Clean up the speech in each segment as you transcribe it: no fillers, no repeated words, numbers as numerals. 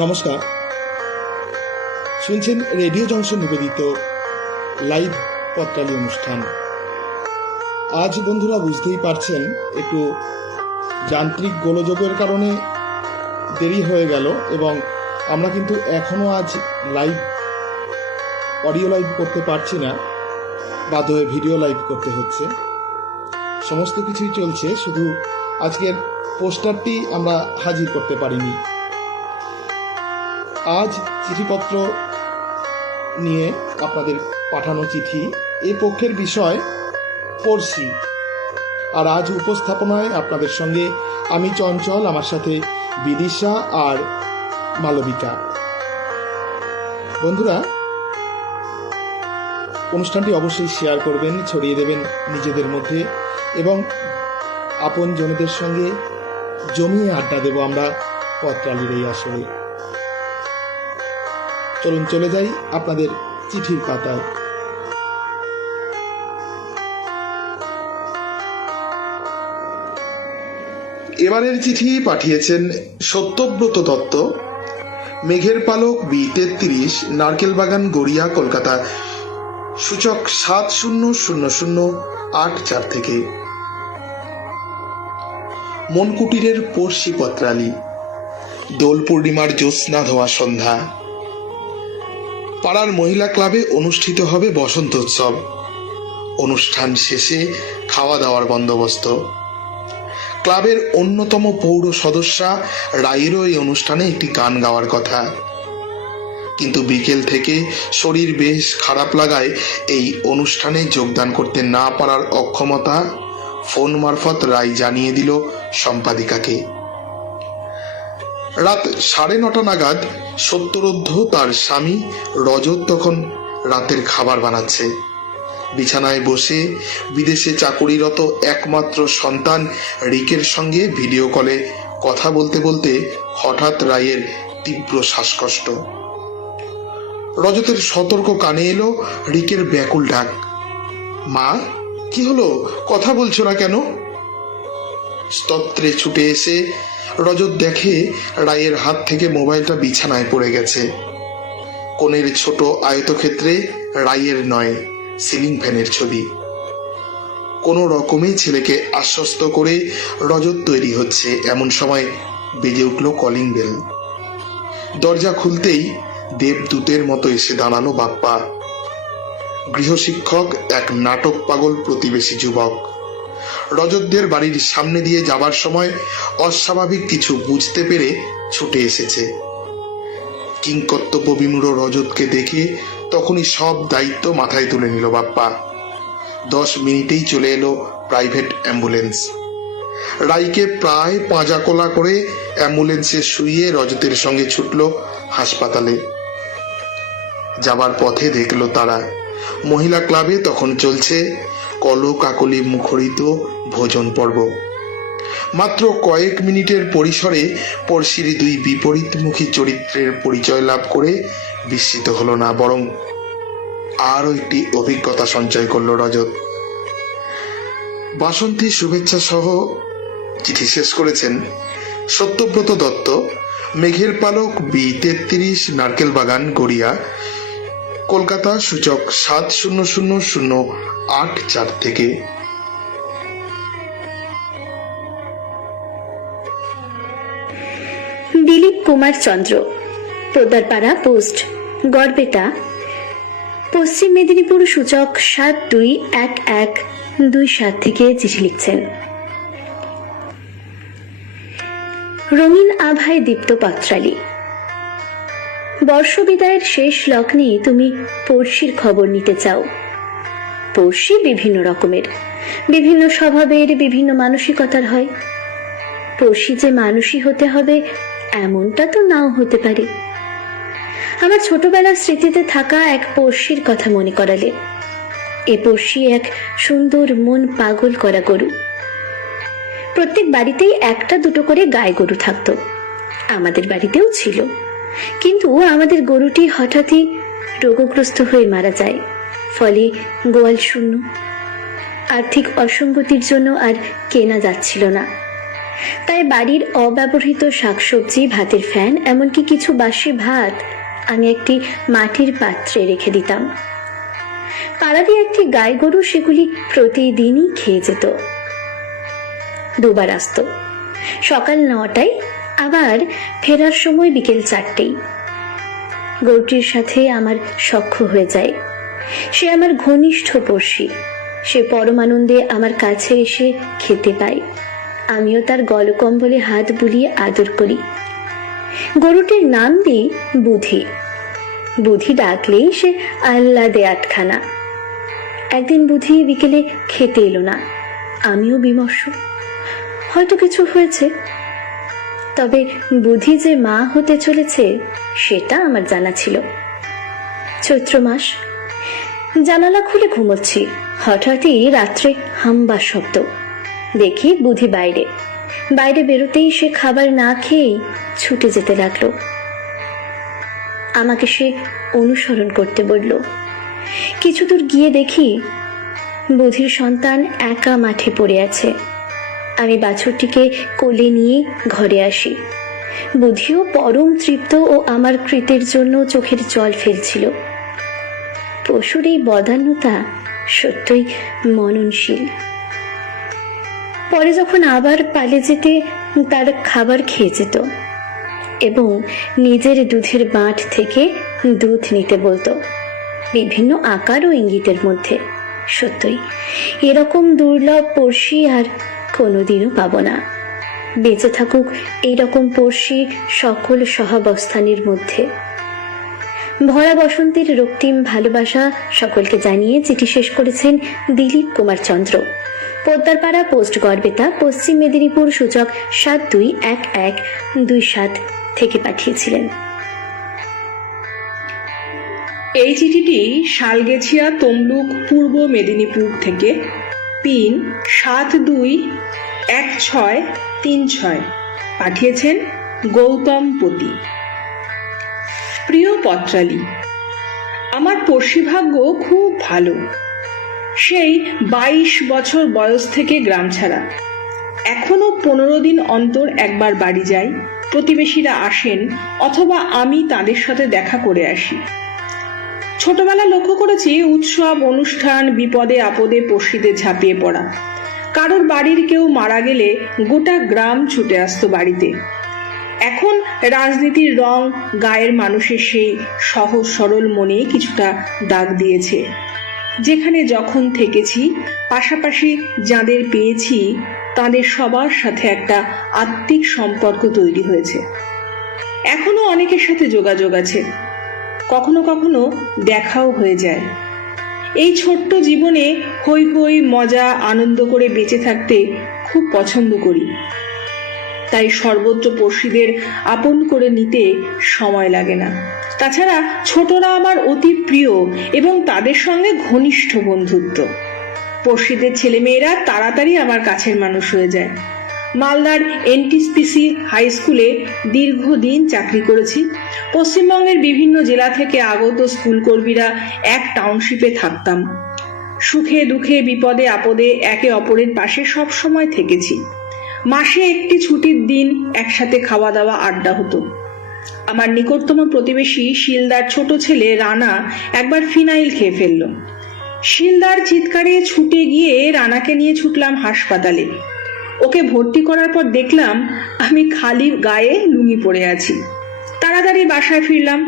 নমস্কার, শুনছেন radio junction নিবেদিত লাইভ পত্রালী অনুষ্ঠান। আজ বন্ধুরা বুঝতেই পারছেন, একটু যান্ত্রিক গোলযোগের কারণে দেরি হয়ে গেল এবং আমরা কিন্তু এখনও আজ অডিও লাইভ করতে পারছি না, বাধ্য হয়ে ভিডিও লাইভ করতে হচ্ছে। সমস্ত কিছুই চলছে, শুধু আজকের পোস্টারটি আমরা হাজির করতে পারিনি। আজ চিঠিপত্র নিয়ে আপনাদের পাঠানো চিঠি, এই পক্ষের বিষয় পড়শি। আর আজ উপস্থাপনায় আপনাদের সঙ্গে আমি চঞ্চল, আমার সাথে বিদিশা আর মালবিকা। বন্ধুরা, অনুষ্ঠানটি অবশ্যই শেয়ার করবেন, ছড়িয়ে দেবেন নিজেদের মধ্যে এবং আপন জনদের সঙ্গে জমিয়ে আড্ডা দেব আমরা পত্রালীর এই আসরে। চলুন চলে যাই আপনাদের চিঠির পাতায়। এবারের চিঠি পাঠিয়েছেন সত্যব্রত দত্ত, মেঘের পালক B33, নারকেলবাগান, গড়িয়া, কলকাতা, সূচক 700084 থেকে। মনকুটিরের পড়শি পত্রালী। দোল পূর্ণিমার জ্যোৎস্না ধোয়া সন্ধ্যা। পাড়ার মহিলা ক্লাবে অনুষ্ঠিত হবে বসন্ত উৎসব। অনুষ্ঠান শেষে খাওয়া দাওয়ার বন্দোবস্ত। ক্লাবের অন্যতম পৌর সদস্যা রায়েরও এই অনুষ্ঠানে একটি গান গাওয়ার কথা, কিন্তু বিকেল থেকে শরীর বেশ খারাপ লাগায় এই অনুষ্ঠানে যোগদান করতে না পারার অক্ষমতা ফোন মারফত রায় জানিয়ে দিল সম্পাদিকাকে। রাত 9:30 নাগাদ সত্যরোদ্ধ তার স্বামী রজত তখন রাতের খাবার বানাচ্ছে। বিছানায় বসে বিদেশে চাকুরিরত একমাত্র সন্তান রিকের সঙ্গে ভিডিও কলে কথা বলতে বলতে হঠাৎ রায়ের তীব্র শ্বাসকষ্ট। রজতের সতর্ক কানে এলো রিকের ব্যাকুল ডাক, মা, কি হলো, কথা বলছো না কেন? স্তত্রে ছুটে এসে রজত দেখে রায়ের হাত থেকে মোবাইলটা বিছানায় পড়ে গেছে। কোণের ছোট আয়তক্ষেত্রে রায়ের নয়, সিলিং ফ্যানের ছবি। কোনো রকমে ছেলেকে আশ্বস্ত করে রজত তৈরি হচ্ছে, এমন সময় বেজে উঠল কলিং বেল। দরজা খুলতেই দেবদূতের মতো এসে দাঁড়ালো বাপ্পা। গৃহশিক্ষক, এক নাটক পাগল প্রতিবেশী যুবক। রজতদের বাড়ির সামনে দিয়ে যাবার সময় অস্বাভাবিক কিছু বুঝতে পেরে ছুটে এসেছে। কিংকর্তব্য বিমূঢ় রজতকে দেখে তখনই সব দায়িত্ব মাথায় তুলে নিল বাপ্পা। 10 মিনিটেই চলে এলো প্রাইভেট অ্যাম্বুলেন্স। রাইকে প্রায় পাঁজাকোলা করে অ্যাম্বুলেন্সে শুইয়ে রজতের সঙ্গে ছুটল হাসপাতালে। যাবার পথে দেখলো তারা মহিলা ক্লাবে তখন চলছে কলকাকলি মুখরিত ভোজন পর্ব। মাত্র কয়েক মিনিটের পরিসরে পড়শির দুই বিপরীতমুখী চরিত্রের পরিচয় লাভ করে বিস্মিত হলো না, বরং আরও একটি অভিজ্ঞতা সঞ্চয় করলো রজত। বাসন্তী শুভেচ্ছা সহ চিঠি শেষ করেছেন সত্যব্রত দত্ত, মেঘের পালক B33, নারকেলবাগান, গড়িয়া, কলকাতা, সূচক 700084 থেকে। দিলীপ কুমার চন্দ্র, পোদ্দারপাড়া পোস্ট, গড়বেতা, পশ্চিম মেদিনীপুর, সূচক 721127 থেকে চিঠি লিখছেন। রঙিন আভায় দীপ্ত পত্রালী। বর্ষবিদায়ের শেষ লগ্নে তুমি পড়শির খবর নিতে চাও। পড়শি বিভিন্ন রকমের, বিভিন্ন স্বভাবের, বিভিন্ন মানসিকতার হয়। পড়শি যে মানুষই হতে হবে এমনটা তো নাও হতে পারে। আমার ছোটবেলার স্মৃতিতে থাকা এক পড়শির কথা মনে করালে। এ পড়শি এক সুন্দর মন পাগল করা গরু। প্রত্যেক বাড়িতেই একটা দুটো করে গায়ে গরু থাকতো, আমাদের বাড়িতেও ছিল। কিন্তু আমাদের গরুটি হঠাৎই রোগগ্রস্ত হয়ে মারা যায়। ফলে গোয়াল শূন্য। আর্থিক অসঙ্গতির জন্য আর কেনা যাচ্ছিল না। তাই বাড়ির অব্যবহৃত শাকসবজি, ভাতের ফ্যান, এমনকি কিছু বাসি ভাত আমি একটি মাটির পাত্রে রেখে দিতাম। পাড়ারই একটি গাই গরু সেগুলি প্রতিদিনই খেয়ে যেত। দুবার আসতো, সকাল 9টায়, আবার ফেরার সময় বিকেল 4টেই। গরুটির সাথে আমার সখ্য হয়ে যায়। সে আমার ঘনিষ্ঠ পড়শি। সে পরমানন্দে আমার কাছে এসে খেতে পায়। আমিও তার গলকম্বলে হাত বুলিয়ে আদর করি। গরুটির নাম দিই বুধি। বুধি ডাকলেই সে আহ্লাদে আটখানা। একদিন বুধি বিকেলে খেতে এলো না। আমিও বিমর্ষ, হয়তো কিছু হয়েছে। তবে বুধি যে মা হতে চলেছে সেটা আমার জানা ছিল। চৈত্র মাস, জানালা খুলে ঘুমোচ্ছি। হঠাৎই রাত্রে হাম্বা শব্দ। দেখি বুধি বাইরে। বাইরে বেরোতেই সে খাবার না খেয়েই ছুটে যেতে লাগলো। আমাকে সে অনুসরণ করতে বলল। কিছু দূর গিয়ে দেখি বুধির সন্তান একা মাঠে পড়ে আছে। আমি বাছুরটিকে কোলে নিয়ে ঘরে আসি। বুধিও পরম তৃপ্ত ও আমার কৃতের জন্য চোখের জল ফেলছিল। পশুর এই বদান্যতা সত্যই মননশীল। পরে যখন আবার পালে যেতে তার খাবার খেয়ে যেত এবং নিজের দুধের বাঁট থেকে দুধ নিতে বলতো, বিভিন্ন আকার ও ইঙ্গিতের মধ্যে। সত্যই এরকম দুর্লভ পড়শি আর কোনোদিনও পাবো না। বেঁচে থাকুক এইরকম পড়শি সকল সহাবস্থানের মধ্যে। ভরা বসন্তের রক্তিম ভালোবাসা সকলকে জানিয়ে চিঠি শেষ করেছেন দিলীপ কুমার চন্দ্র। পোদ্দারপাড়া, পোস্ট গড়বেতা, পশ্চিম মেদিনীপুর, সূচক 721127 থেকে পাঠিয়েছিলেন। এই চিঠিটি শালগেছিয়া, তমলুক, পূর্ব মেদিনীপুর থেকে পিন 721636 পাঠিয়েছেন গৌতম পতি। প্রিয় পত্রালী, আমার পড়শিভাগ্য খুব ভালো। সেই 22 বছর বয়স থেকে গ্রাম ছাড়া। এখনো 15 দিন অন্তর একবার বাড়ি যাই। প্রতিবেশীরা আসেন অথবা আমি তাদের সাথে দেখা করে আসি। ছোটবেলা লক্ষ্য করেছি উৎসব, অনুষ্ঠান, বিপদে আপদে পড়শিদের ঝাঁপিয়ে পড়া। কারোর বাড়ির কেউ মারা গেলে গোটা গ্রাম ছুটে আসতো বাড়িতে। এখন রাজনীতির রং গায়ের মানুষের সেই সহজ সরল মনে কিছুটা দাগ দিয়েছে। যেখানে যখন থেকেছি, পাশাপাশি যাদের পেয়েছি তাদের সবার সাথে একটা আত্মিক সম্পর্ক তৈরি হয়েছে। এখনো অনেকের সাথে যোগাযোগ আছে, কখনো কখনো দেখাও হয়ে যায়। এই ছোট্ট জীবনে হই হই, মজা, আনন্দ করে বেঁচে থাকতে খুব পছন্দ করি। তাই সর্বত্র পড়শিদের আপন করে নিতে সময় লাগে না। তাছাড়া ছোটরা আমার অতি প্রিয় এবং তাদের সঙ্গে ঘনিষ্ঠ বন্ধুত্ব। পড়শিদের ছেলেমেয়েরা তাড়াতাড়ি আমার কাছের মানুষ হয়ে যায়। মালদার এনটিসিপি হাই স্কুলে দীর্ঘদিন চাকরি করেছি। পশ্চিমবঙ্গের বিভিন্ন জেলা থেকে আগত স্কুল কর্মীরা এক টাউনশিপে থাকতাম। সুখে দুঃখে, বিপদে আপদে একে অপরের পাশে সব সময় থেকেছি। মাসে একটি ছুটির দিন একসাথে খাওয়া দাওয়া, আড্ডা হতো। আমার নিকটতম প্রতিবেশী শিলদার ছোট ছেলে রানা একবার ফিনাইল খেয়ে ফেলল। শিলদার চিৎকারে ছুটে গিয়ে রানাকে নিয়ে ছুটলাম হাসপাতালে। ওকে ভর্তি করার পর দেখলাম আমি খালি গায়ে লুঙ্গি পরে আছি। তাড়াতাড়ি বাসায় ফিরলাম।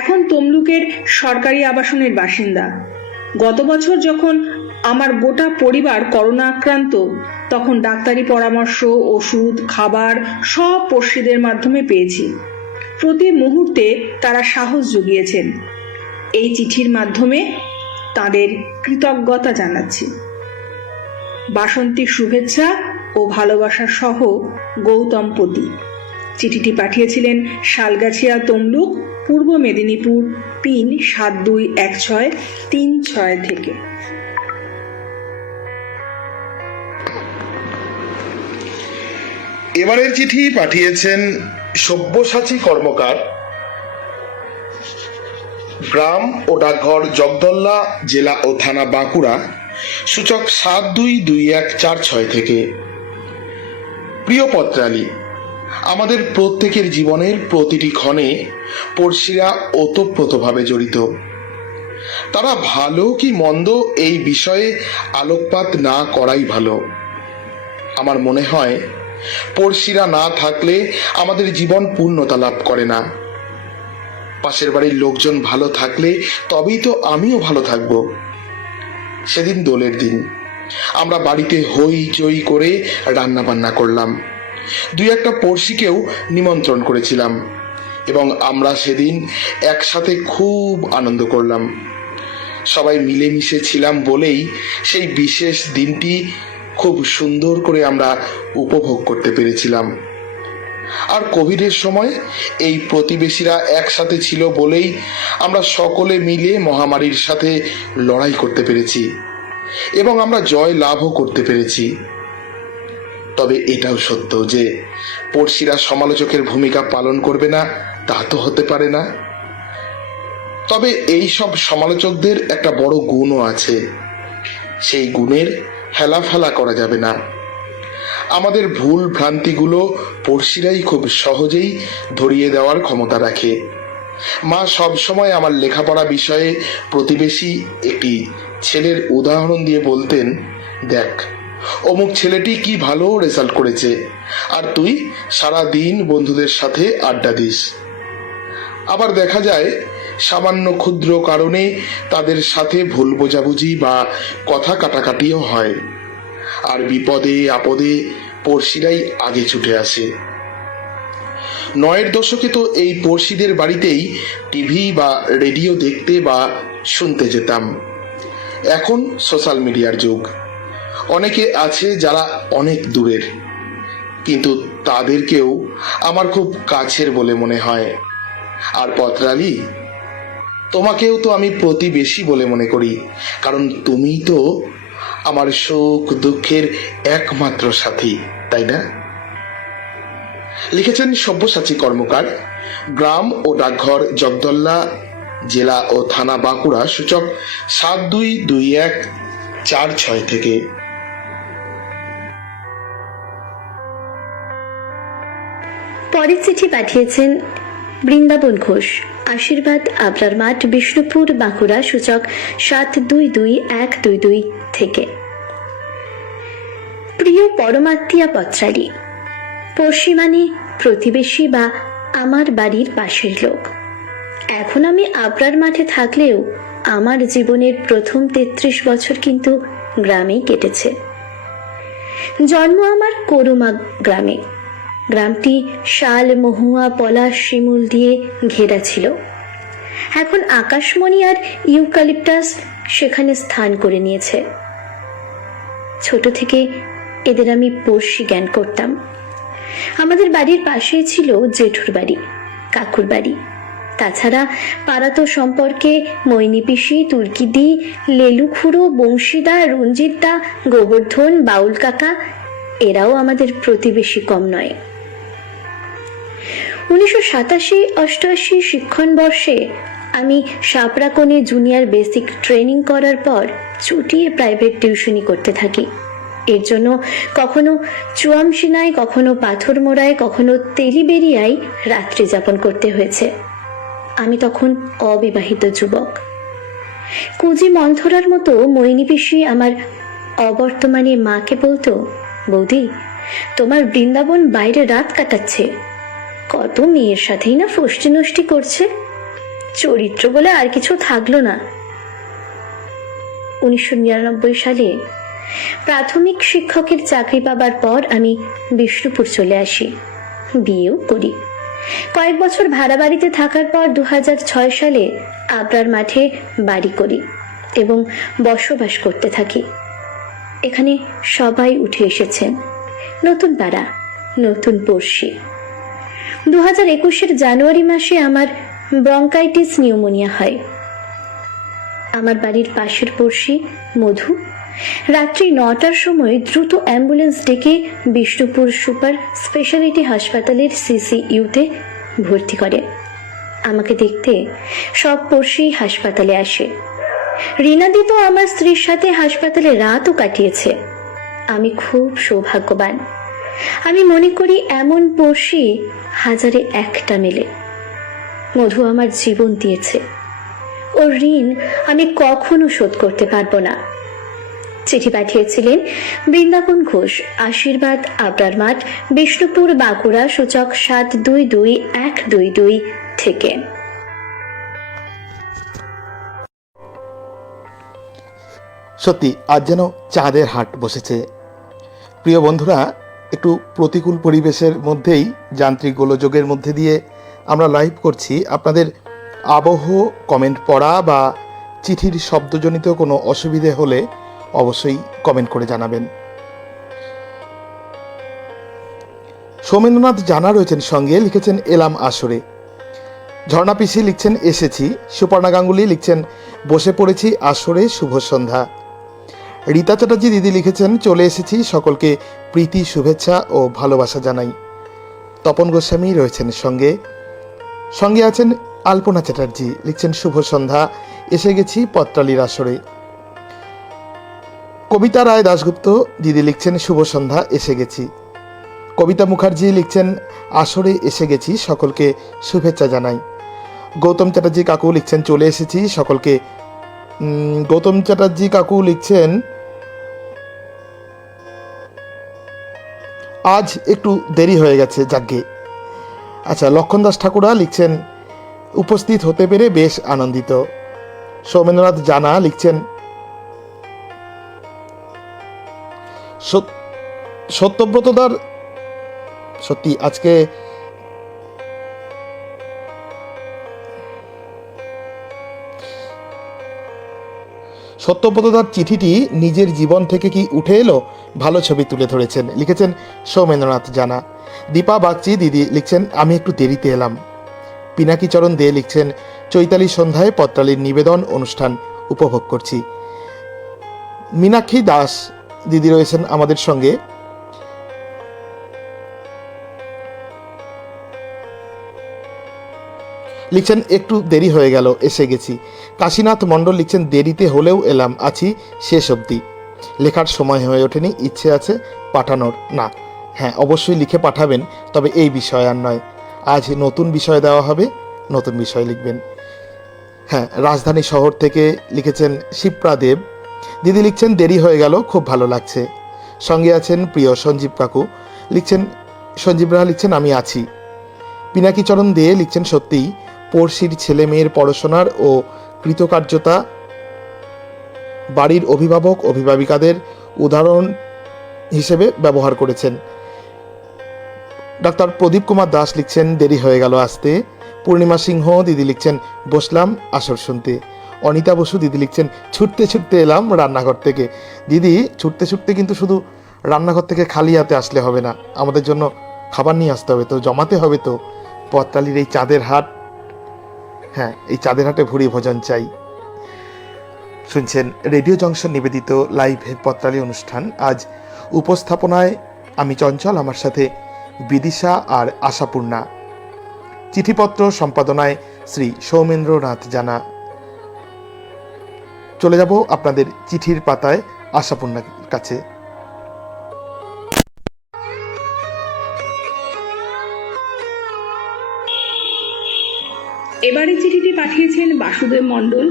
এখন তমলুকের সরকারি আবাসনের বাসিন্দা। গত বছর যখন আমার গোটা পরিবার করোনা আক্রান্ত, তখন ডাক্তারি পরামর্শ, ওষুধ, খাবার সব পড়শিদের মাধ্যমে পেয়েছি। প্রতি মুহূর্তে তারা সাহস জুগিয়েছেন। এই চিঠির মাধ্যমে তাদের কৃতজ্ঞতা জানাচ্ছি। বাসন্তীর শুভেচ্ছা ও ভালোবাসা সহ গৌতম পতি। চিঠিটি পাঠিয়েছিলেন শালগাছিয়া, তমলুক, পূর্ব মেদিনীপুর, পিন 721636 থেকে। এবারের চিঠি পাঠিয়েছেন সব্যসাচী কর্মকার, গ্রাম ও ডাকঘর জগদল্লা, জেলা ও থানা বাঁকুড়া, সূচক 722146 থেকে। প্রিয় পত্রালী, আমাদের প্রত্যেকের জীবনের প্রতিটি ক্ষণে পড়শিরা ওতপ্রোতভাবে জড়িত। তারা ভালো কি মন্দ এই বিষয়ে আলোকপাত না করাই ভালো। আমার মনে হয় পড়শিরা না থাকলে আমাদের জীবন পূর্ণতা লাভ করে না। পাশের বাড়ির লোকজন ভালো থাকলে তবেই তো আমিও ভালো থাকব। সেদিন দোলের দিন আমরা বাড়িতে হই চই করে রান্না বান্না করলাম। দুই একটা পড়শিকেও নিমন্ত্রণ করেছিলাম এবং আমরা সেদিন একসাথে খুব আনন্দ করলাম। সবাই মিলেমিশে ছিলাম বলেই সেই বিশেষ দিনটি খুব সুন্দর করে আমরা উপভোগ করতে পেরেছিলাম। আর কোভিডের সময় এই প্রতিবেশীরা একসাথে ছিল বলেই আমরা সকলে মিলে মহামারীর সাথে লড়াই করতে পেরেছি এবং আমরা জয় লাভও করতে পেরেছি। তবে এটাও সত্য যে পড়শিরা সমালোচকের ভূমিকা পালন করবে না তা তো হতে পারে না। তবে এই সব সমালোচকদের একটা বড় গুণও আছে, সেই গুণের হেলাফেলা করা যাবে না। আমাদের ভুল ভ্রান্তিগুলো পড়শিরাই খুব সহজেই ধরিয়ে দেওয়ার ক্ষমতা রাখে। মা সব সময় আমার লেখাপড়া বিষয়ে প্রতিবেশী একটি ছেলের উদাহরণ দিয়ে বলতেন, দেখ অমুক ছেলেটি কি ভালো রেজাল্ট করেছে, আর তুই সারা দিন বন্ধুদের সাথে আড্ডা দিস। আবার দেখা যায় সামান্য ক্ষুদ্র কারণে তাদের সাথে ভুল বোঝাবুঝি বা কথা কাটাকাটিও হয়, আর বিপদে আপদে পড়শিরাই আগে ছুটে আসে। ৯-এর দশকে তো এই পড়শিদের বাড়িতেই টিভি বা রেডিও দেখতে বা শুনতে যেতাম। এখন সোশ্যাল মিডিয়ার যুগ, অনেকে আছে যারা অনেক দূরের, কিন্তু তাদেরকেও আমার খুব কাছের বলে মনে হয়। আর পত্রালী, তোমাকেও তো আমি প্রতিবেশী বলে মনে করি, কারণ তুমি তো আমার সুখ দুঃখের একমাত্র সাথী, তাই না? লিখেছেন সব্যসাচী কর্মকার, গ্রাম ও ডাকঘর জগদল্লা, জেলা ও থানা বাঁকুড়া, সূচক 722146 থেকে। পরের চিঠি পাঠিয়েছেন বৃন্দাবন ঘোষ, আশীর্বাদ আবরার মাঠ, বিষ্ণুপুর, বাঁকুড়া, সূচক 722122 থেকে। প্রিয় পরমাত্মীয়া পত্রালী, পড়শি মানে প্রতিবেশী বা আমার বাড়ির পাশের লোক। এখন আমি আবরার মাঠে থাকলেও আমার জীবনের প্রথম 33 বছর কিন্তু গ্রামেই কেটেছে। জন্ম আমার করুমা গ্রামে। গ্রামটি শাল, মহুয়া, পলাশ, শিমুল দিয়ে ঘেরা ছিল। এখন আকাশমণি আর ইউক্যালিপটাস সেখানে স্থান করে নিয়েছে। ছোট থেকে এদের আমি পড়শি জ্ঞান করতাম। আমাদের বাড়ির পাশেই ছিল জেঠুর বাড়ি, কাকুর বাড়ি। তাছাড়া পাড়াতো সম্পর্কে মৈনী পিসি, তুর্কিদি, লেলু খুড়ো, বংশীদা, রঞ্জিতদা, গোবর্ধন, বাউল কাকা, এরাও আমাদের প্রতিবেশী কম নয়। 1987-88 শিক্ষণবর্ষে আমি সাপড়াকোণে জুনিয়র বেসিক ট্রেনিং করার পর চুটিয়ে প্রাইভেট টিউশনি করতে থাকি। এর জন্য কখনো চুয়ামসিনায়, কখনো পাথরমোড়ায়, কখনো তেলিবেরিয়ায় রাত্রি যাপন করতে হয়েছে। আমি তখন অবিবাহিত যুবক। কুজি মন্থরার মতো মৈনী পিসি আমার অবর্তমানে মাকে বলতো, বৌদি তোমার বৃন্দাবন বাইরে রাত কাটাচ্ছে, কত মেয়ের সাথেই না ফষ্টি নষ্টি করছে, চরিত্র বলে আর কিছু থাকলো না। 1999 সালে প্রাথমিক শিক্ষকের চাকরি পাবার পর আমি বিষ্ণুপুর চলে আসি, বিয়েও করি। কয়েক বছর ভাড়া বাড়িতে থাকার পর 2006 সালে আবরার মাঠে বাড়ি করি এবং বসবাস করতে থাকি। এখানে সবাই উঠে এসেছেন, নতুন পাড়া, নতুন পড়শি। 2021 জানুয়ারি মাসে আমার ব্রঙ্কাইটিস নিউমোনিয়া হয়। আমার বাড়ির পাশের পড়শি মধু রাত্রি 9টার সময় দ্রুত অ্যাম্বুলেন্স ডেকে বিষ্ণুপুর সুপার স্পেশালিটি হাসপাতালের সিসিইউতে ভর্তি করে। আমাকে দেখতে সব পড়শি হাসপাতালে আসে। রিনাদি তো আমার স্ত্রীর সাথে হাসপাতালে রাতও কাটিয়েছে। আমি খুব সৌভাগ্যবান। আমি মনে করি এমন পড়শি হাজারে একটা মেলে। মধু আমার জীবন দিয়েছে, ওর ঋণ আমি কখনো শোধ করতে পারবো না। চিঠি পাঠিয়েছিলেন বৃন্দাবন ঘোষ, আশীর্বাদ, আবরার মাঠ, বিষ্ণুপুর, বাঁকুড়া, সূচক 722122 থেকে। সত্যি আজ যেন চাঁদের হাট বসেছে। প্রিয় বন্ধুরা, একটু প্রতিকূল পরিবেশের মধ্যেই, যান্ত্রিক গোলযোগের মধ্যে দিয়ে আমরা লাইভ করছি। আপনাদের আবহ কমেন্ট পড়া বা চিঠির শব্দজনিত কোনো অসুবিধে হলে অবশ্যই কমেন্ট করে জানাবেন। সৌমেন্দ্রনাথ জানা রয়েছেন সঙ্গে, লিখেছেন এলাম আসরে। ঝর্ণা পিসি লিখছেন এসেছি। সুপর্ণা গাঙ্গুলি লিখছেন বসে পড়েছি আসরে, শুভ সন্ধ্যা। রীতা চ্যাটার্জি দিদি লিখেছেন চলে এসেছি, সকলকে প্রীতি, শুভেচ্ছা ও ভালোবাসা জানাই। তপন গোস্বামী রয়েছেন সঙ্গে। সঙ্গে আছেন আলপনা চ্যাটার্জি, লিখছেন শুভ সন্ধ্যা, এসে গেছি পত্রালির আসরে। কবিতা রায় দাশগুপ্ত দিদি লিখছেন শুভ সন্ধ্যা, এসে গেছি। কবিতা মুখার্জি লিখছেন আসরে এসে গেছি, সকলকে শুভেচ্ছা জানাই। গৌতম চ্যাটার্জি কাকু লিখছেন চলে এসেছি, সকলকে। গৌতম চ্যাটার্জি কাকু লিখছেন আজ একটু দেরি হয়ে গেছে, যাগ্গে। আচ্ছা, লক্ষণ দাস ঠাকুরা লিখছেন উপস্থিত হতে পেরে বেশ আনন্দিত। সৌমেন্দ্রনাথ জানা লিখছেন সত্যব্রতদার, সত্যি আজকে সত্যব্রতদার চিঠিটি নিজের জীবন থেকে কি উঠে এলো, ভালো ছবি তুলে ধরেছেন, লিখেছেন সৌমেন্দ্রনাথ জানা। দীপা বাগচি দিদি লিখছেন আমি একটু দেরিতে এলাম। পিনাকি চরণ দে লিখছেন চৈতালি সন্ধ্যায় পত্রালির নিবেদন অনুষ্ঠান উপভোগ করছি। মীনাক্ষী দাস দিদি রয়েছেন আমাদের সঙ্গে। লিখছেন একটু দেরি হয়ে গেল, এসে গেছি। কাশীনাথ মণ্ডল লিখছেন দেরিতে হলেও এলাম, আছি শেষ অবধি। লেখার সময় হয়ে ওঠেনি, ইচ্ছে আছে পাঠানোর। না, হ্যাঁ অবশ্যই লিখে পাঠাবেন, তবে এই বিষয় আর নয়। আজ নতুন বিষয় দেওয়া হবে, নতুন বিষয় লিখবেন। হ্যাঁ, রাজধানী শহর থেকে লিখেছেন শিপ্রা দেব দিদি লিখছেন দেরি হয়ে গেল, খুব ভালো লাগছে। সঙ্গে আছেন প্রিয় সঞ্জীব কাকু লিখছেন, সঞ্জীব রাহা লিখছেন আমি আছি। পিনাকি চরণ দে লিখছেন সত্যিই পড়শির ছেলে মেয়ের পড়াশোনার ও কৃতকার্যতা বাড়ির অভিভাবক অভিভাবিকাদের উদাহরণ হিসেবে ব্যবহার করেছেন। ডাক্তার প্রদীপ কুমার দাস লিখছেন দেরি হয়ে গেল আসতে। পূর্ণিমা সিংহ দিদি লিখছেন বসলাম আসর শুনতে। অনিতা বসু দিদি লিখছেন ছুটতে ছুটতে এলাম রান্নাঘর থেকে। দিদি, ছুটতে ছুটতে কিন্তু শুধু রান্নাঘর থেকে খালি হাতে আসলে হবে না, আমাদের জন্য খাবার নিয়ে আসতে হবে তো, জমাতে হবে তো। পত্রালির এই চাঁদের হাট, হ্যাঁ এই চাঁদের হাটে ভুরি ভোজন চাই। শুনছেন রেডিও জংশন নিবেদিত লাইভ পত্রালি অনুষ্ঠান। আজ উপস্থাপনায় আমি চঞ্চল, আমার সাথে বিদিশা আর আশাপূর্ণা। চিঠিপত্র সম্পাদনায় শ্রী সৌমেন্দ্রনাথ জানা। চলে যাব আপনাদের চিঠির পাতায় আশাপূর্ণার কাছে। এবারে চিঠিটি পাঠিয়েছেন বাসুদেব মণ্ডল,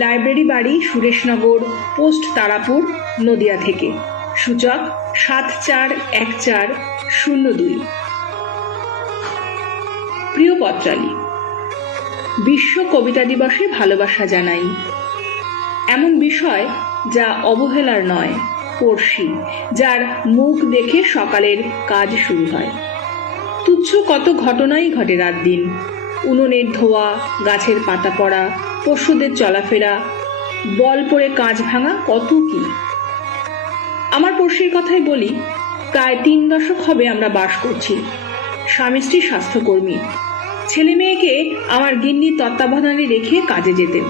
লাইব্রেরি বাড়ি, সুরেশনগর, পোস্ট তারাপুর, নদিয়া থেকে। সূচক 741402। প্রিয় পত্রালি, বিশ্ব কবিতা দিবসে ভালোবাসা জানাই। এমন বিষয় যা অবহেলার নয়, পড়শি, যার মুখ দেখে সকালের কাজ শুরু হয়। তুচ্ছ কত ঘটনাই ঘটে রাত দিন, উনুনের ধোয়া, গাছের পাতা পড়া, পশুদের চলাফেরা, বল পড়ে কাঁচ ভাঙা, কত কি। আমার পড়শির কথাই বলি, প্রায় 3 দশক হবে আমরা বাস করছি। স্বামী স্ত্রী স্বাস্থ্যকর্মী, ছেলে মেয়েকে আমার গিন্নির তত্ত্বাবধানে রেখে কাজে যেতেন।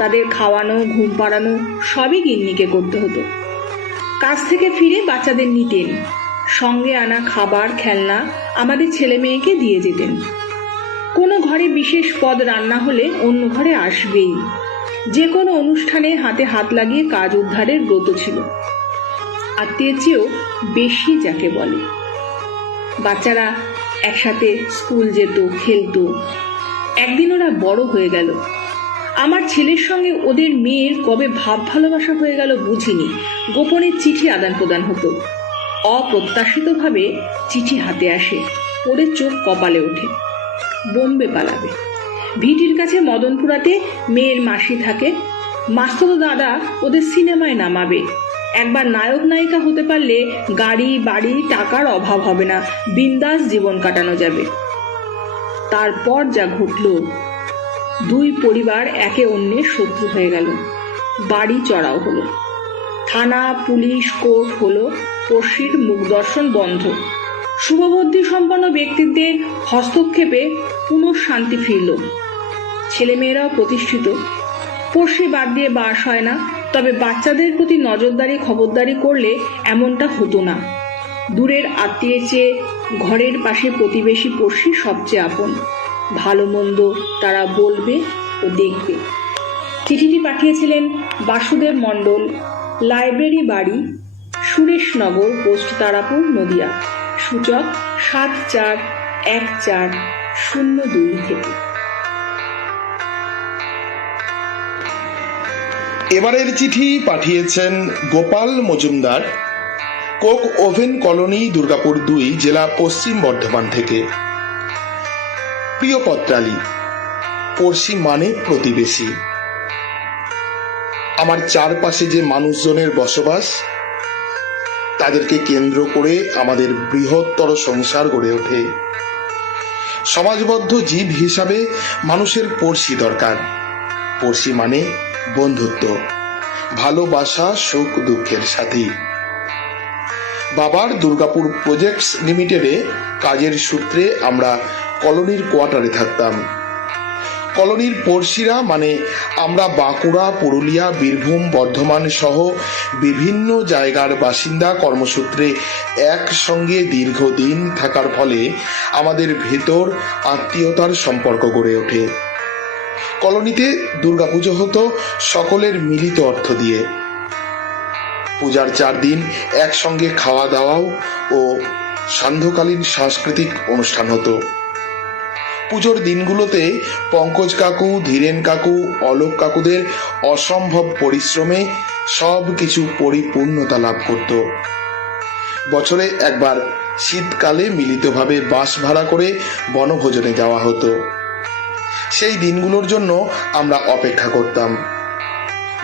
তাদের খাওয়ানো, ঘুম পাড়ানো সবই গিন্নিকে করতে হতো। কাজ থেকে ফিরে বাচ্চাদের নিতেন, সঙ্গে আনা খাবার, খেলনা আমাদের ছেলে মেয়েকে দিয়ে যেতেন। কোনো ঘরে বিশেষ পদ রান্না হলে অন্য ঘরে আসবেই। যে কোনো অনুষ্ঠানে হাতে হাত লাগিয়ে কাজ উদ্ধারের ব্রত ছিল। আত্মীয়ের চেয়েও বেশি যাকে বলে। বাচ্চারা একসাথে স্কুল যেত, খেলতো। একদিন ওরা বড় হয়ে গেল। আমার ছেলের সঙ্গে ওদের মেয়ের কবে ভাব ভালোবাসা হয়ে গেল বুঝিনি। গোপনে চিঠি আদান প্রদান হতো। অপ্রত্যাশিতভাবে চিঠি হাতে আসে, পড়ে চোখ কপালে ওঠে। বোম্বে পালাবে। ভিটির কাছে মদনপুরাতে মেয়ের মাসি থাকে। মাস্তুতো দাদা ওদের সিনেমায় নামাবে। একবার নায়ক নায়িকা হতে পারলে গাড়ি বাড়ি টাকার অভাব হবে না, বিন্দাস জীবন কাটানো যাবে। তারপর যা ঘটল, দুই পরিবার একে অন্যের শত্রু হয়ে গেল। বাড়ি চড়াও হলো, থানা পুলিশ কোর্ট হলো, পড়শির মুখ দর্শন বন্ধ। শুভবুদ্ধি সম্পন্ন ব্যক্তিদের হস্তক্ষেপে পুনঃশান্তি ফিরল। ছেলেমেয়েরাও প্রতিষ্ঠিত। পড়শি বাদ দিয়ে বাস হয় না, তবে বাচ্চাদের প্রতি নজরদারি খবরদারি করলে এমনটা হতো না। দূরের আত্মীয়ের চেয়ে ঘরের পাশে প্রতিবেশী পড়শি সবচেয়ে আপন। ভালো মন্দ তারা বলবে ও দেখবে। চিঠিটি পাঠিয়েছিলেন বাসুদেব মণ্ডল, লাইব্রেরি বাড়ি, সুরেশনগর, পোস্ট তারাপুর, নদিয়া। সূচক 741402 থেকে। এবারের চিঠি পাঠিয়েছেন Gopal Majumdar, Coke oven colony, Durgapur 2, জেলা পশ্চিম বর্ধমান থেকে। প্রিয় পত্রালী, পড়শি মানে প্রতিবেশী। আমার চারপাশে যে মানুষজনের বসবাস, তাদেরকে কেন্দ্র করে আমাদের বৃহত্তর সংসার গড়ে ওঠে। সমাজবদ্ধ জীব হিসাবে মানুষের পড়শি দরকার। পড়শি মানে বন্ধুত্ব, ভালোবাসা, সুখ দুঃখের সাথী। বাবার দুর্গাপুর প্রজেক্টস লিমিটেডে কাজের সূত্রে আমরা কলোনির কোয়ার্টারে থাকতাম। কলোনির পড়শিরা মানে আমরা বাঁকুড়া, পুরুলিয়া, বীরভূম, বর্ধমান সহ বিভিন্ন জায়গার বাসিন্দা। কর্মসূত্রে একসঙ্গে দীর্ঘদিন থাকার ফলে আমাদের ভেতর আত্মীয়তার সম্পর্ক গড়ে ওঠে। কলোনিতে দুর্গাপুজো হতো সকলের মিলিত অর্থ দিয়ে। পূজার 4 দিন একসঙ্গে খাওয়া দাওয়াও ও সান্ধ্যকালীন সাংস্কৃতিক অনুষ্ঠান হতো। পুজোর দিনগুলোতে পঙ্কজ কাকু, ধীরেন কাকু, অলোক কাকুদের অসম্ভব পরিশ্রমে সব কিছু পরিপূর্ণতা লাভ করত। বছরে একবার শীতকালে মিলিতভাবে বাস ভাড়া করে বনভোজনে যাওয়া হতো। সেই দিনগুলোর জন্য আমরা অপেক্ষা করতাম।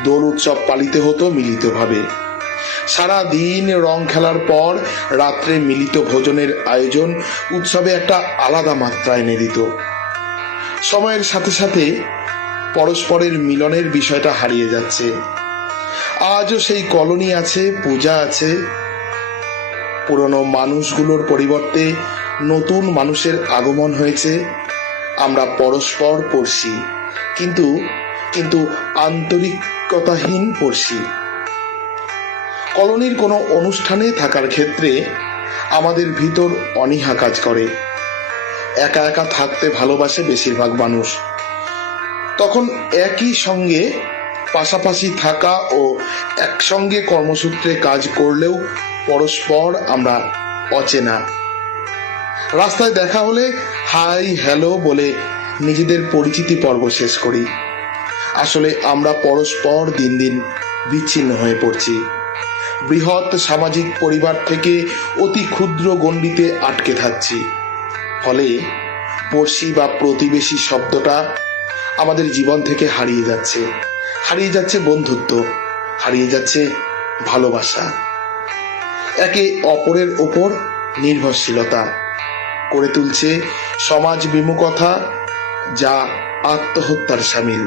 দোল উৎসব পালিত হতো মিলিতভাবে। সারা দিন রং খেলার পর রাত্রে মিলিত ভোজনের আয়োজন উৎসবে একটা আলাদা মাত্রা এনে দিত। সময়ের সাথে সাথে পরস্পরের মিলনের বিষয়টা হারিয়ে যাচ্ছে। আজও সেই কলোনি আছে, পূজা আছে। পুরনো মানুষগুলোর পরিবর্তে নতুন মানুষের আগমন হয়েছে। আমরা পরস্পর পড়শি, কিন্তু আন্তরিকতাহীন পড়শি। কলোনির কোনো অনুষ্ঠানে থাকার ক্ষেত্রে আমাদের ভিতর অনীহা কাজ করে। একা একা থাকতে ভালোবাসে বেশিরভাগ মানুষ। তখন একই সঙ্গে পাশাপাশি থাকা ও একসঙ্গে কর্মসূত্রে কাজ করলেও পরস্পর আমরা অচেনা। রাস্তায় দেখা হলে হাই হ্যালো বলে নিজেদের পরিচিতি পর্ব শেষ করি। আসলে আমরা পরস্পর দিন দিন বিচ্ছিন্ন হয়ে পড়ছি। বৃহৎ সামাজিক পরিবার থেকে অতি ক্ষুদ্র গণ্ডিতে আটকে থাকছি। ফলে পড়শি বা প্রতিবেশী শব্দটা আমাদের জীবন থেকে হারিয়ে যাচ্ছে। হারিয়ে যাচ্ছে বন্ধুত্ব, হারিয়ে যাচ্ছে ভালোবাসা। একে অপরের ওপর নির্ভরশীলতা করে তুলছে সমাজ বিমুখতা, যা আত্মহত্যার শামিল।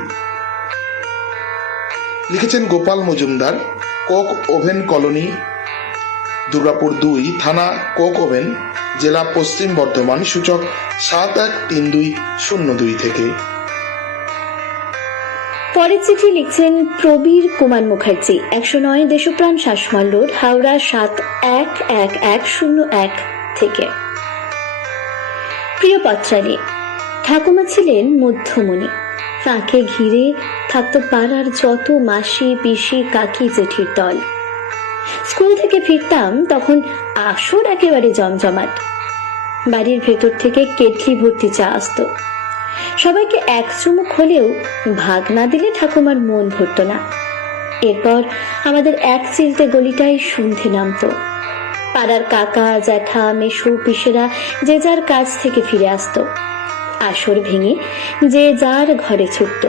লিখেছেন Gopal Majumdar, Coke oven colony, Durgapur 2, থানা কোক ওভেন, জেলা পশ্চিম বর্ধমান। সূচক 713202 থেকে। পরের চিঠি লিখছেন প্রবীর কুমার মুখার্জি, 109 দেশপ্রাণ শাসমল রোড, হাওড়া 711101 থেকে। প্রিয় পত্রালী, ঠাকুমা ছিলেন মধ্যমণি। তাকে ঘিরে থাকতো পাড়ার যত মাসি, পিসি, কাকি, জেঠির দল। স্কুল থেকে ফিরতাম তখন আসর একেবারে জমজমাট। বাড়ির ভেতর থেকে কেটলি ভর্তি চা আসতো। সবাইকে এক চুমুক হলেও ভাগ না দিলে ঠাকুমার মন ভরত না। এরপর আমাদের এক চিলতে গলিটাই সন্ধে নামতো। পাড়ার কাকা, জ্যাঠা, মেসো, পিসেরা যে যার কাজ থেকে ফিরে আসতো। আসর ভেঙে যে যার ঘরে ছুটত।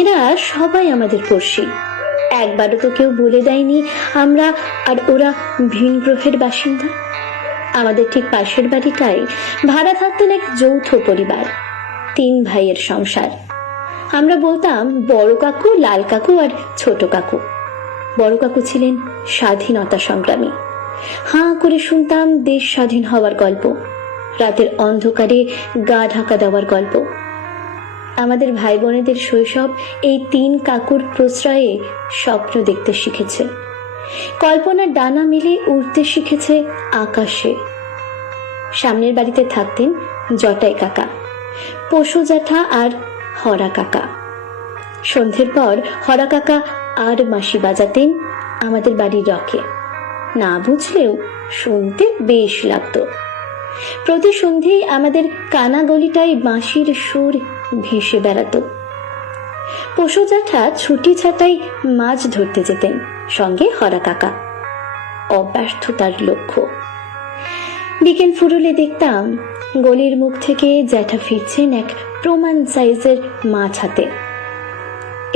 এরা সবাই আমাদের পড়শি। একবারও তো কেউ বলে দেয়নি আমরা আর ওরা ভিন গ্রহের বাসিন্দা। আমাদের ঠিক পাশের বাড়িটাই ভাড়া থাকতেন এক যৌথ পরিবার, 3 ভাইয়ের সংসার। আমরা বলতাম বড় কাকু, লাল কাকু আর ছোট কাকু। বড় কাকু ছিলেন স্বাধীনতা সংগ্রামী। হাঁ করে শুনতাম দেশ স্বাধীন হওয়ার গল্প, রাতের অন্ধকারে গা ঢাকা দেওয়ার গল্প। আমাদের ভাই বোনেদের শৈশব এই 3 কাকুর প্রশ্রয়ে স্বপ্ন দেখতে শিখেছে, কল্পনার ডানা মেলে উড়তে শিখেছে আকাশে। সামনের বাড়িতে থাকতেন জটাই কাকা, পশু জ্যাঠা আর হরা কাকা। সন্ধ্যের পর হরা কাকা আর মাসি বাজাতেন আমাদের বাড়ির রকে। না বুঝলেও শুনতে বেশ লাগতো। প্রতি সন্ধ্যেই আমাদের কানা গলিটায় বাঁশির সুর ভেসে বেড়াতো। পশু জ্যাঠা ছুটি ছাটাই মাছ ধরতে যেতেন, সঙ্গে হরা কাকা। অব্যর্থতার লক্ষ্য। বিকেল ফুরুলে দেখতাম গলির মুখ থেকে জ্যাঠা ফিরছেন এক প্রমাণ সাইজের মাছ হাতে।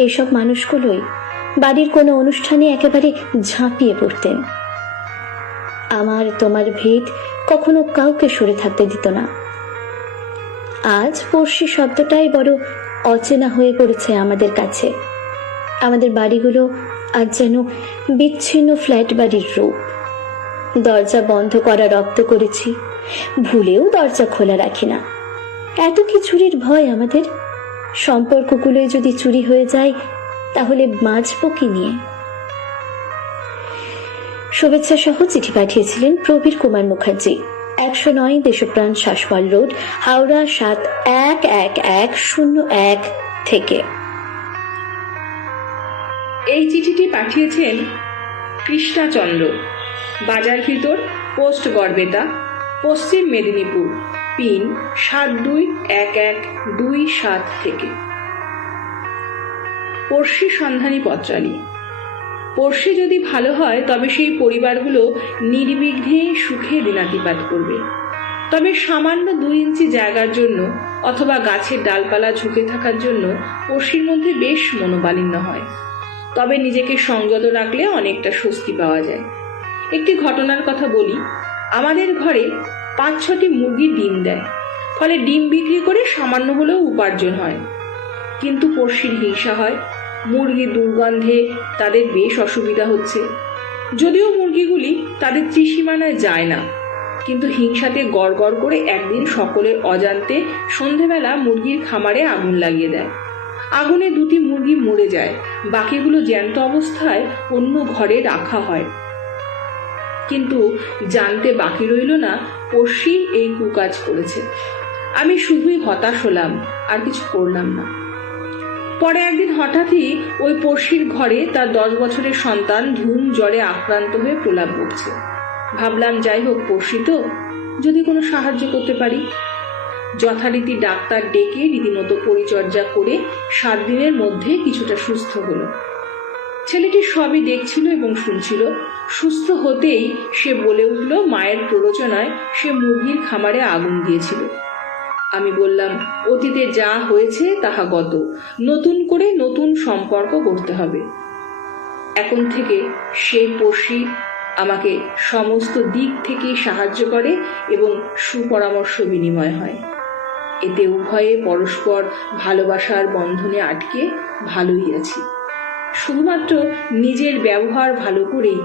এইসব মানুষগুলোই বাড়ির কোনো অনুষ্ঠানে একেবারে ঝাঁপিয়ে পড়তেন। আমার তোমার ভেদ কখনো কাউকে সরে থাকতে দিত না। আজ পড়শি শব্দটাই বড় অচেনা হয়ে পড়েছে আমাদের কাছে। আমাদের বাড়িগুলো আজ যেন বিচ্ছিন্ন ফ্ল্যাট বাড়ির রূপ। দরজা বন্ধ করা রপ্ত করেছি, ভুলেও দরজা খোলা রাখি না। এত কি চুরির ভয় আমাদের? সম্পর্কগুলোই যদি চুরি হয়ে যায় তাহলে বাঁচব কি নিয়ে? শুভেচ্ছা সহ চিঠি পাঠিয়েছিলেন প্রবীর কুমার মুখার্জি, 109 দেশপ্রাণ শাসওয়াল রোড, হাওড়া 711101 থেকে। এই চিঠিটি পাঠিয়েছেন কৃষ্ণাচন্দ্র, বাজার ভিতর, পোস্ট গড়বেতা, পশ্চিম মেদিনীপুর, পিন 721127 থেকে। পড়শি সন্ধানী পত্রালী। পড়শি যদি ভালো হয় তবে সেই পরিবারগুলো নির্বিঘ্নে সুখে দিনাতিপাত করবে। তবে সামান্য 2 ইঞ্চি জায়গার জন্য অথবা গাছের ডালপালা ঝুঁকে থাকার জন্য পড়শির মধ্যে বেশ মনোমালিন্য হয়। তবে নিজেকে সংযত রাখলে অনেকটা স্বস্তি পাওয়া যায়। একটি ঘটনার কথা বলি। আমাদের ঘরে 5-6টি মুরগি ডিম দেয়, ফলে ডিম বিক্রি করে সামান্য হলেও উপার্জন হয়। কিন্তু পড়শির হিংসা হয়। মুরগির দুর্গন্ধে তাদের বেশ অসুবিধা হচ্ছে। যদিও মুরগিগুলি তাদের ত্রিসীমানায় যায় না, কিন্তু হিংসাতে গড় গড় করে একদিন সকলের অজান্তে সন্ধেবেলা মুরগির খামারে আগুন লাগিয়ে দেয়। আগুনে 2টি মুরগি মরে যায়, বাকিগুলো জ্যান্ত অবস্থায় অন্য ঘরে রাখা হয়। কিন্তু জানতে বাকি রইল না পড়শি এই কুকাজ করেছে। আমি শুধুই হতাশ হলাম, আর কিছু করলাম না। পরে একদিন হঠাৎই ওই পড়শির ঘরে তার 10 বছরের সন্তান ধুম জ্বরে আক্রান্ত হয়ে প্রলাপ বকছে। ভাবলাম যাই হোক, পড়শি তো, যদি কোনো সাহায্য করতে পারি। যথারীতি ডাক্তার ডেকে রীতিমতো পরিচর্যা করে 7 দিনের মধ্যে কিছুটা সুস্থ হলো। ছেলেটি সবই দেখছিল এবং শুনছিল। সুস্থ হতেই সে বলে উঠল মায়ের প্ররোচনায় সে মুরগির খামারে আগুন দিয়েছিল। আমি বললাম, অতীতে যা হয়েছে তাহা গত, নতুন করে নতুন সম্পর্ক করতে হবে। এখন থেকে সেই পড়শি আমাকে সমস্ত দিক থেকে সাহায্য করে এবং সুপরামর্শ বিনিময় হয়। এতে উভয়ে পরস্পর ভালোবাসার বন্ধনে আটকে ভালোই আছি। শুধুমাত্র নিজের ব্যবহার ভালো করেই